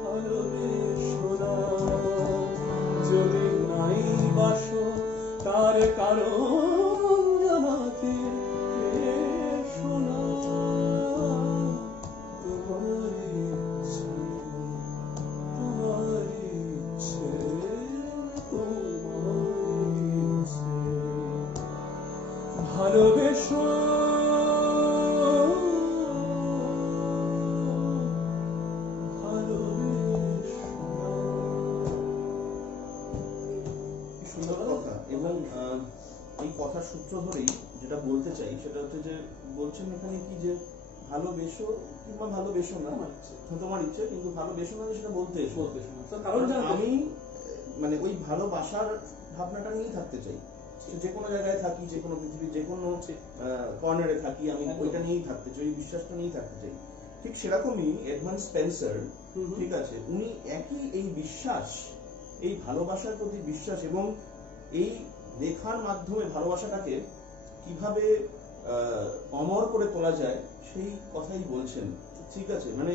ভালোবেসো না, যদি নাই বাসো তার কারণ জানাতে এসো না। তোমারই ইচ্ছে, তোমারই ইচ্ছে, তোমারই ইচ্ছে, ভালোবেসো, ভালোবেসো না। কি সুন্দর কথা। এবং এই কথার সূত্র ধরেই যেটা বলতে চাই সেটা হচ্ছে যে বলছেন এখানে কি যে ভালোবেসো কিংবা ভালোবেসো না, আমার ইচ্ছে। তোমার ইচ্ছে, কিন্তু ভালোবেসো না যে সেটা বলতে এসো। বলতে শোনা। তার কারণ জানতে আমি মানে ওই ভালোবাসার ভাবনাটা নিয়েই থাকতে চাই। যে কোনো জায়গায় থাকি, যে কোনো পৃথিবীর যে কোনো কর্নারে থাকি, আমি একদম। ওইটা নিয়েই থাকতে চাই, ওই বিশ্বাসটা নিয়েই থাকতে চাই। ঠিক সেরকমই এডমান্ড স্পেন্সার, ঠিক আছে, উনি একই এই বিশ্বাস, এই ভালোবাসার প্রতি বিশ্বাস এবং এই লেখার মাধ্যমে ভালোবাসাটাকে কিভাবে অমর করে তোলা যায় সেই কথাই বলছেন। ঠিক আছে, মানে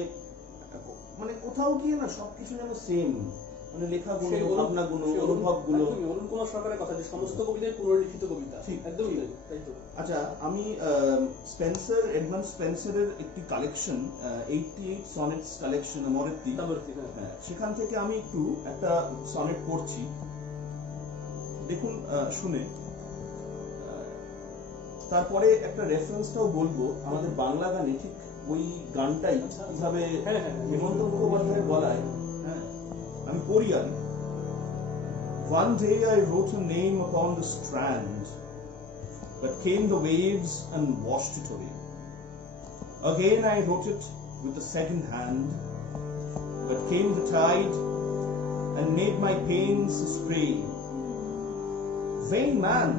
মানে কোথাও গিয়ে না সবকিছু যেন সেম, মানে লেখাগুলো, ভাবনাগুলো, অনুভবগুলো। অরুণ কুমার সরকারের কথা যে সমস্ত কবিতাই পুনর্লিখিত কবিতা, ঠিক, একদমই ঠিক। তাই, তাই তো। আচ্ছা, আমি স্পেন্সার, এডমান্ড স্পেন্সারের একটি কালেকশন, 88 সনেটস কালেকশন, অমরেত্তি, তাবর্তি, হ্যাঁ। হ্যাঁ, সেখান থেকে আমি একটু একটা সনেট পড়ছি, দেখুন শুনে। তারপরে একটা রেফারেন্সটাও বলবো আমাদের বাংলা গানে ঠিক ওই গানটাই কিভাবে হ্যাঁ, হ্যাঁ, হ্যাঁ। হেমন্ত মুখোপাধ্যায় গলায়, হ্যাঁ, আমি পড়ি আর কি। One day I wrote a name upon the strand, but came the waves and washed it away. Again I wrote it with the second hand, but came the tide and made my pains astray. Vain man,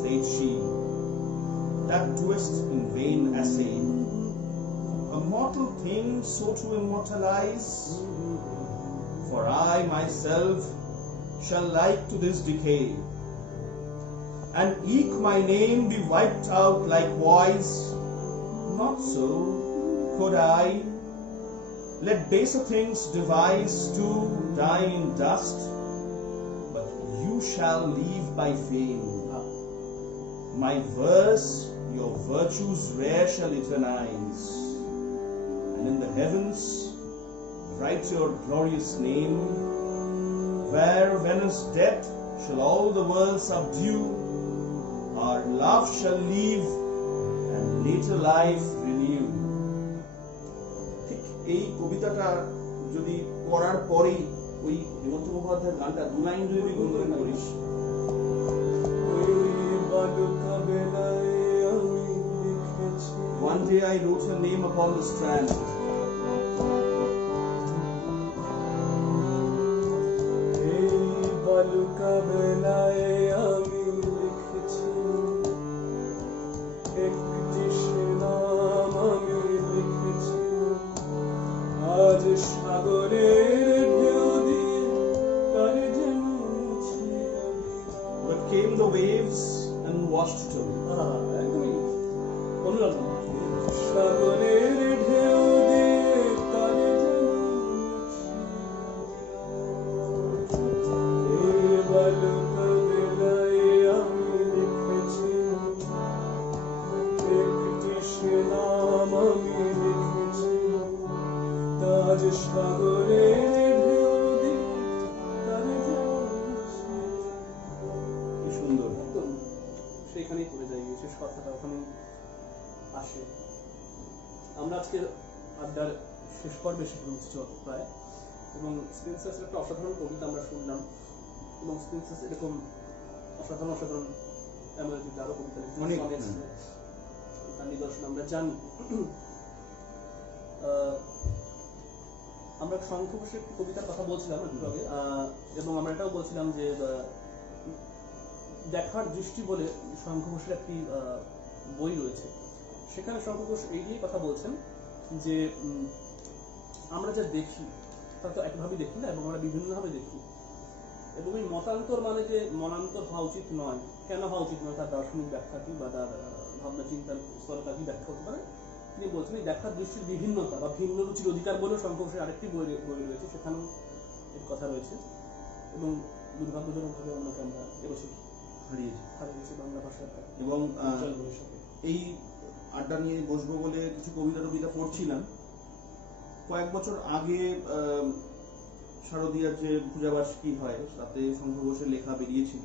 said she, that doest in vain essay, a mortal thing so to immortalize, for I myself shall like to this decay, and eke my name be wiped out likewise. Not so could I let baser things devise to die in dust, but you shall leave by fame. My verse your virtues rare shall eternize, and in the heavens write your glorious name, where Venus' death shall all the world subdue, our love shall leave and later life renew. ঠিক এই কবিতাটা যদি পড়ার পরেই ওই হেমন্ত মুখোপাধ্যায়ের গানটা দু লাইন যদি গুনগুন করিস, One day I wrote her name upon the strand. বালুকা বেলায় আমি লিখেছি একটি সে নাম, আমি লিখেছি আজ সাগরের ঢেউ দিয়ে তার যেন মুছে But came the waves and washed it away. একদমই অনুরাগ সাগরের ঢেউ আজ সাগরে ঢেউ দিই, তারে যেন কি সুন্দর। একদম সেখানেই পড়ে যাই, শেষ কথাটা ওখানে আসে। আমরা আজকে আড্ডার শেষ পর্বে এসে পৌঁছেছি প্রায়, এবং স্পেন্সার্সের একটা অসাধারণ কবিতা আমরা শুনলাম, এবং স্পেন্সার্স এরকম অসাধারণ অসাধারণ এমনকি আরো কবিতা লিখেছেন, অনেক, sonnets, তার নিদর্শন আমরা জানি। আমরা শঙ্খ ঘোষের একটি কবিতার কথা বলছিলাম একটু আগে, এবং আমরা এটাও বলছিলাম যে দেখার দৃষ্টি বলে শঙ্খ ঘোষের একটি বই রয়েছে, সেখানে শঙ্খ ঘোষ এই নিয়ে কথা বলছেন যে আমরা যা দেখি তা তো একভাবেই দেখি না, এবং আমরা বিভিন্নভাবে দেখি, এবং এই মতান্তর মানে যে মনান্তর হওয়া উচিত নয়, কেন হওয়া উচিত নয় তার দার্শনিক ব্যাখ্যা কি বা তার ভাবনা চিন্তার স্তরটা কি ব্যাখ্যা হতে পারে। তিনি বলছেন এই দেখার দৃষ্টির বিভিন্নতা বা ভিন্ন রুচির অধিকার বলেও শঙ্খ ঘোষের আরেকটি বই রয়েছে, সেখানেও এর কথা রয়েছে, এবং দুর্ভাগ্যজনকভাবে আমরা এবছর হারিয়েছি বাংলা ভাষার এবং এই আড্ডা নিয়ে বসবো বলে কিছু কবিতা পড়ছিলাম। কয়েক বছর আগে শারদীয়ার যে পূজাবার্ষিকী হয় তাতে শঙ্খ ঘোষের লেখা বেরিয়েছিল,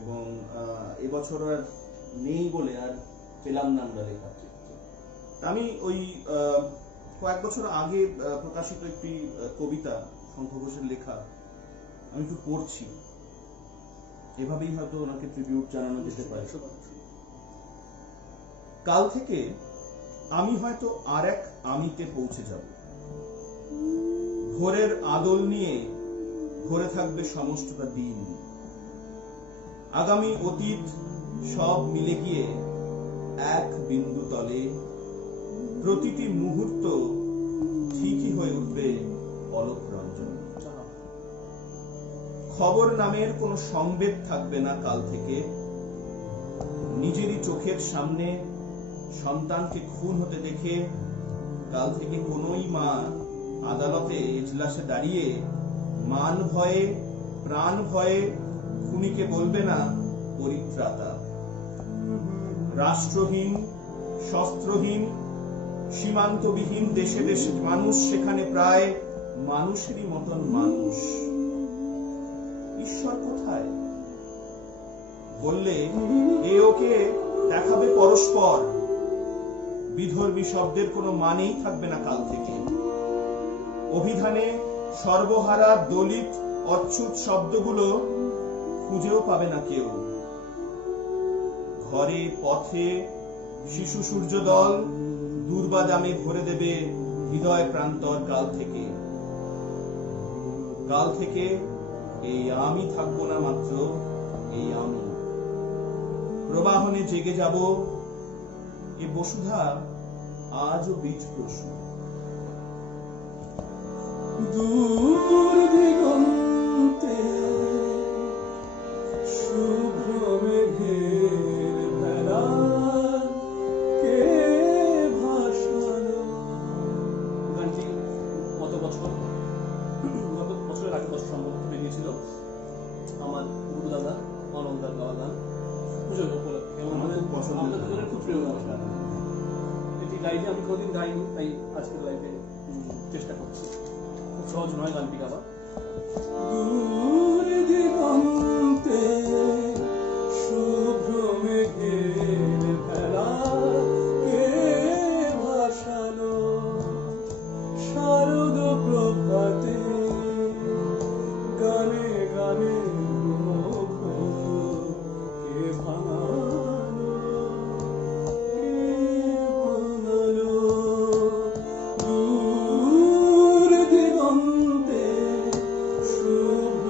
এবং এবছর আর নেই বলে আর পেলাম না আমরা লেখা। আমি ওই কয়েক বছর আগে প্রকাশিত একটি কবিতা শঙ্খ ঘোষের লেখা আমি একটু পড়ছি, এভাবেই হয়তো ওনাকে ট্রিবিউট জানানো যেতে পারে। কাল থেকে আমি হয়তো আর এক আমিতে পৌঁছে যাব, ভোরের আদল নিয়ে ভরে থাকবে সমস্তটা দিন, আগামী অতীত সব মিলে গিয়ে এক বিন্দু তলে, প্রতিটি মুহূর্ত ঠিকই হয়ে উঠবে অলোক রঞ্জন। খবর নামের কোনো সংবেদ থাকবে না কাল থেকে, নিজেরই চোখের সামনে সন্তানকে খুন হতে দেখে কাল থেকে কোনোই মা আদালতে এজলাসে দাঁড়িয়ে মান ভয়ে প্রাণ ভয়ে খুনিকে বলবে না পরিত্রাতা। রাষ্ট্রহীন শস্ত্রহীন সীমান্তবিহীন দেশে দেশে মানুষ সেখানে প্রায় মানুষেরই মতন মানুষ। ঈশ্বর কোথায় বললে এ ওকে দেখাবে পরস্পর, বিধর্মী শব্দের কোনো মানেই থাকবে না কাল থেকে। অভিধানে সর্বহারা দলিত অচ্যুত শব্দগুলো খুঁজেও পাবে না কেউ। ঘরে পথে শিশু সূর্যদল দুর্বাদামে ভরে দেবে হৃদয় প্রান্তর কাল থেকে। কাল থেকে এই আমি থাকবো না মাত্র এই আমি, প্রবাহনে জেগে যাব এ বসুধা আজও বীজ প্রশ্ন। দূর দিগন্তে শুভ্র মেঘের ভেলা কে ভাসালো। গানটি গত বছরের আগের বছর সম্ভবত বেরিয়েছিল, আমার গুরু দাদা অনন্দার গাওয়া গান, পুজোর উপলক্ষে আমাদের দুজনের খুব প্রিয় গান। এটি লাইভে আমি কোনোদিন গাইনি, তাই আজকের লাইভে চেষ্টা করছি। খুব সহজ নয় গানটি গাওয়া। দূর দিগন্তে শুভ্র মেঘের ভেলা কে ভাসালো, শারদ প্রভাতে গানে গানে কে ভাঙালো, কে ভাঙালো। দূর দিগন্তে শুভ্র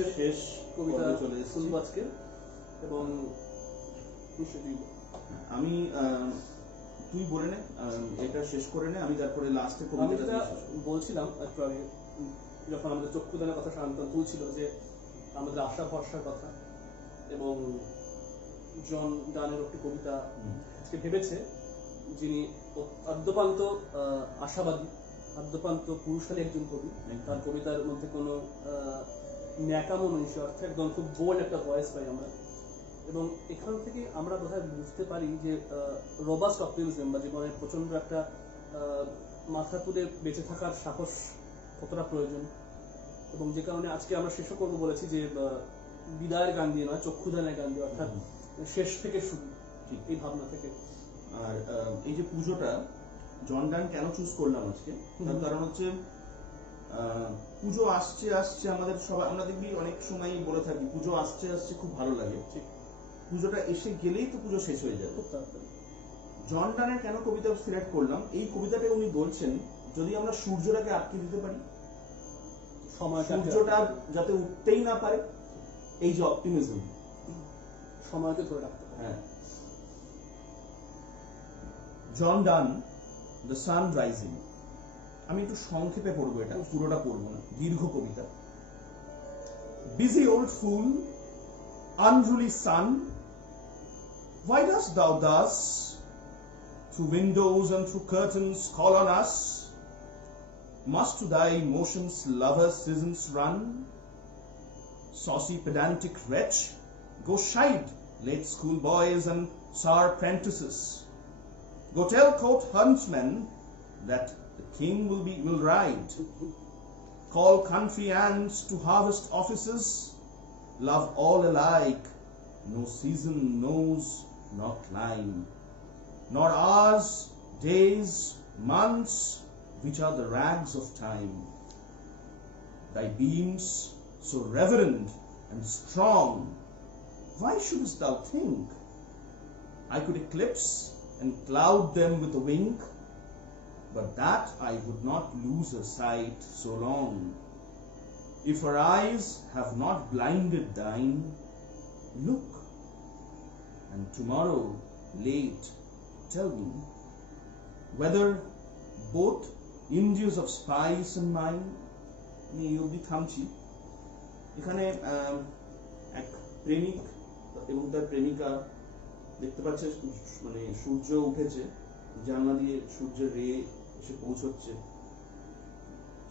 শেষের শেষ কবিতা পর্বে চলে এসেছি। শুনবো আজকে, এবং নিশ্চয়ই আমি তুই বলে নে, এটা শেষ করে নে, আমি তারপরে লাস্টে আমি কবিতাটা যেটা দিয়ে শেষ করব। বলছিলাম একটু আগে, যখন আমাদের চক্ষুদানের কথা শান্তন তুলছিল, যে আমাদের আশা ভরসার কথা, এবং জন ডানের একটি কবিতা আজকে ভেবেছে, যিনি আদ্যপান্ত আশাবাদী, আদ্যপান্ত পুরুষালী একজন কবি। তার কবিতার মধ্যে কোনো ন্যাকামো নেই, সে অর্থে একদম খুব বোল্ড একটা ভয়েস পাই আমরা। এবং এখান থেকে আমরা বোধহয় বুঝতে পারি যে রোবাস্ট অপটিমিজম বা জীবনের প্রচন্ড একটা মাথা তুলে বেঁচে থাকার সাহস কতটা প্রয়োজন, এবং যে কারণে আজকে আমরা শেষও করবো বলেছি যে বিদায়ের গান দিয়ে নয়, চক্ষুদানের গান দিয়ে, অর্থাৎ শেষ থেকে শুরু, এই ভাবনা থেকে। আর এই যে পুজোটা জন ডান কেন চুজ করলাম আজকে, তার কারণ হচ্ছে পুজো আসছে আসছে, আমাদের সবাই আমরা দেখবি অনেক সময় বলে থাকি পুজো আসছে আসছে, খুব ভালো লাগে। ঠিক, পুজোটা এসে গেলেই তো পুজো শেষ হয়ে যাবে। খুব তাড়াতাড়ি। জন ডানের কেন কবিতা সিলেক্ট করলাম, এই কবিতাটা উনি বলছেন যদি আমরা সূর্যটাকে আটকে দিতে পারি, সূর্যটা যাতে উঠতেই না পারে, এই যে অপটিমিজম, সময়কে ধরে রাখতে পারে। হ্যাঁ। জন ডান, দ্য সান রাইজিং। আমি একটু সংক্ষেপে পড়বো, এটা পুরোটা পড়বো না, দীর্ঘ কবিতা। Busy old fool, unruly sun, why dost thou thus through windows and through curtains call on us? Must to thy motions lover seasons run? Saucy pedantic wretch, go chide late school boys and sour prentices. Go tell court huntsmen that the king will ride. Call country ants to harvest offices. Love all alike, no season knows nor clime, nor hours, days, months, which are the rags of time. Thy beams so reverend and strong, why shouldst thou think I could eclipse and cloud them with a wink? But that I would not lose her sight so long. If her eyes have not blinded thine, look, and tomorrow late tell me whether both Indians of spice and mine. আমি এই অবধি থামছি। এখানে এক প্রেমিক এবং তার প্রেমিকা, দেখতে পাচ্ছে মানে সূর্য উঠেছে, জানলা দিয়ে সূর্যের রে এসে পৌঁছচ্ছে,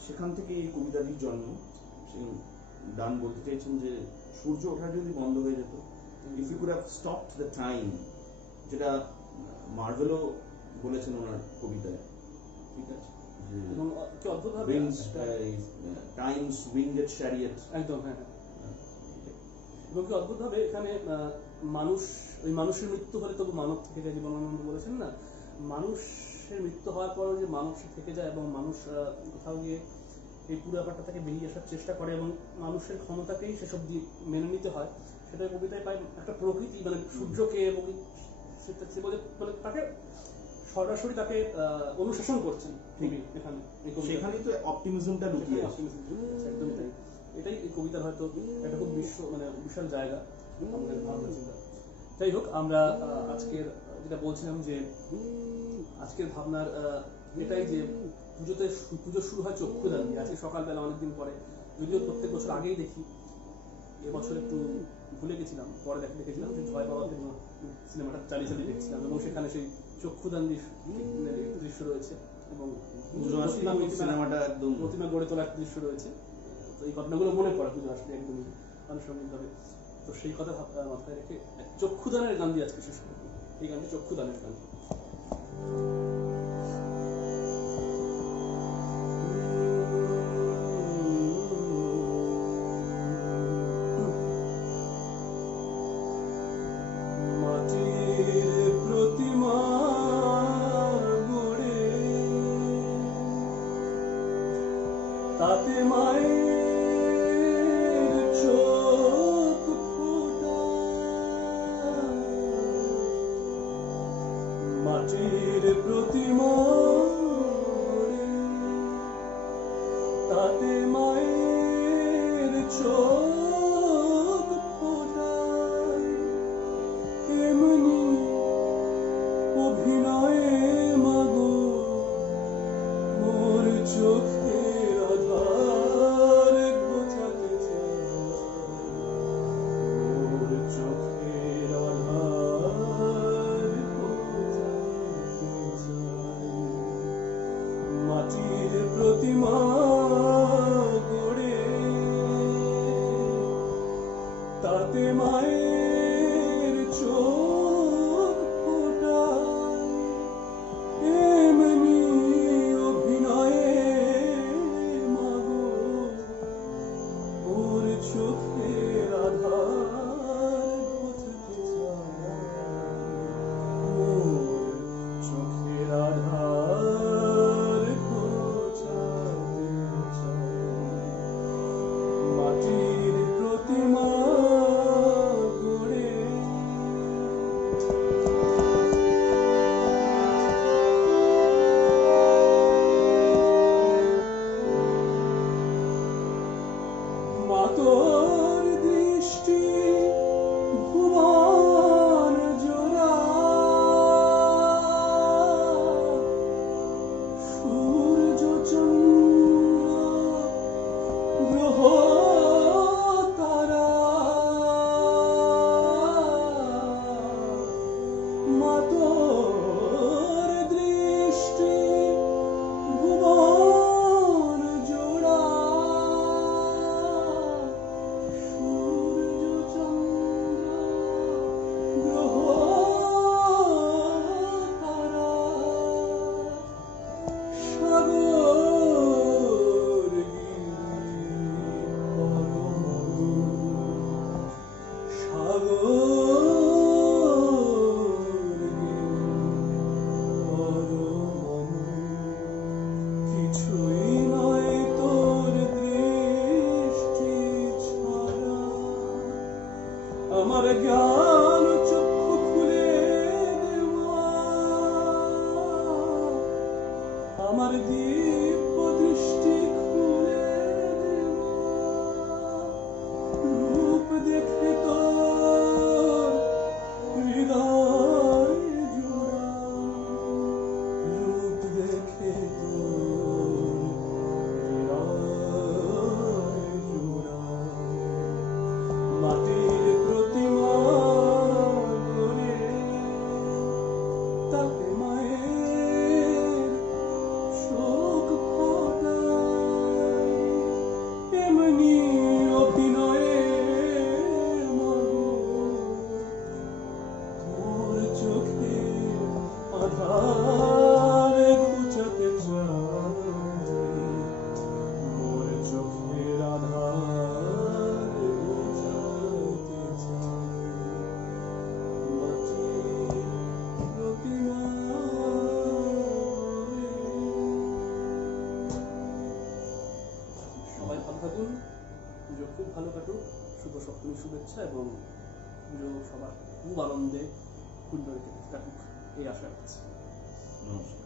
সেখান থেকে এই কবিতাটির জন্ম। ডান বলতে চাইছেন যে সূর্য ওঠা যদি বন্ধ হয়ে যেত, if you could have stopped the time, যেটা মার্ভেলও বলেছেন ওনার কবিতায়, ঠিক আছে, এবং কি অদ্ভুতভাবে টাইমস উইংড চ্যারিয়েট, একদম, হ্যাঁ হ্যাঁ। এবং কি অদ্ভুতভাবে এখানে মানুষ, ওই মানুষের মৃত্যু হলে তবু মানব থেকে যায়, জীবনানন্দ বলেছেন না, মানুষের মৃত্যু হওয়ার পরও যে মানুষ থেকে যায়, এবং মানুষ কোথাও গিয়ে এই পুরো ব্যাপারটা থেকে বেরিয়ে আসার চেষ্টা করে, এবং মানুষের ক্ষমতাকেই সেসব দিয়ে মেনে নিতে হয়, সেটা কবিতায় পাই। একটা প্রকৃতি, মানে সূর্যকে, এবং মানে তাকে সরাসরি তাকে অনুশাসন করছেন কবি এখানে। সেখানেই তো অপটিমিজমটা লুকিয়ে আছে। একদমই তাই। এটাই এই কবিতার হয়তো একটা খুব মানে বিশাল জায়গা আমাদের ভাবনা চিন্তা। যাই হোক, আমরা আজকের যেটা বলছিলাম যে আজকের ভাবনার এটাই যে পুজো শুরু হয় চক্ষুদান দিয়ে। আজকে সকালবেলা অনেকদিন পরে, যদিও প্রত্যেক বছর আগেই দেখি, এবছর একটু ভুলে গেছিলাম, পরে দেখেছিলাম যে জয় বাবা সিনেমাটা চালিয়ে চালিয়ে দেখছিলাম, এবং সেখানে সেই চক্ষুদান দৃশ্য রয়েছে, এবং সিনেমাটা একদম প্রতিমা গড়ে তোলা একটা দৃশ্য রয়েছে। তো এই ঘটনাগুলো মনে পড়ে পুজো আসলে একদমই আনুষঙ্গিকভাবে। তো সেই কথা মাথায় রেখে চক্ষুদানের গান দিয়ে আজকে শেষ করবো। এই গানটি চক্ষুদানের গান। তাতে মায়ের চোখ ফোটা, মাটির প্রতিমা, তাতে মায়ের চোখ মায়ের চোখ ফোটায় এমনি অভিনয়ে মাগো ওর চোখের আধার ঘোচাতে চায় ওর চোখের আধার ঘোচাতে চায় মাটির প্রতিমা গড়ে মাতর দৃষ্টি ভুবন জোড়া সূর্য চন্দ্র গ্রহ তারা মাতর দৃষ্টি ভুবন জোড়া সূর্য চন্দ্র গ্রহ তারা সাগর কিছুই নয় তোর দৃষ্টি ছাড়া আমার জ্ঞান চক্ষু খুলে দেওয়া আমার দিব্য দৃষ্টি খুলে দেওয়া রূপ দেখে তোর হৃদয় জোড়া রূপ দেখে তোর হৃদয় জোড়া মাটির প্রতিমা গড়ে তাতে মায়ের শোক ফোটায় এমনি অভিনয়ে মাগো তোর চোখের আধার ঘুচাতে চায় মোর চোখের আধার ঘুচাতে চায় মাটির প্রতিমা সবাই ভালো থাকুন পুজো খুব ভালো কাটুক শুভ সপ্তমী শুভেচ্ছা এবং পুজো সবার খুব আনন্দে সুন্দর কাটুক এই আশা রাখছি নমস্কার।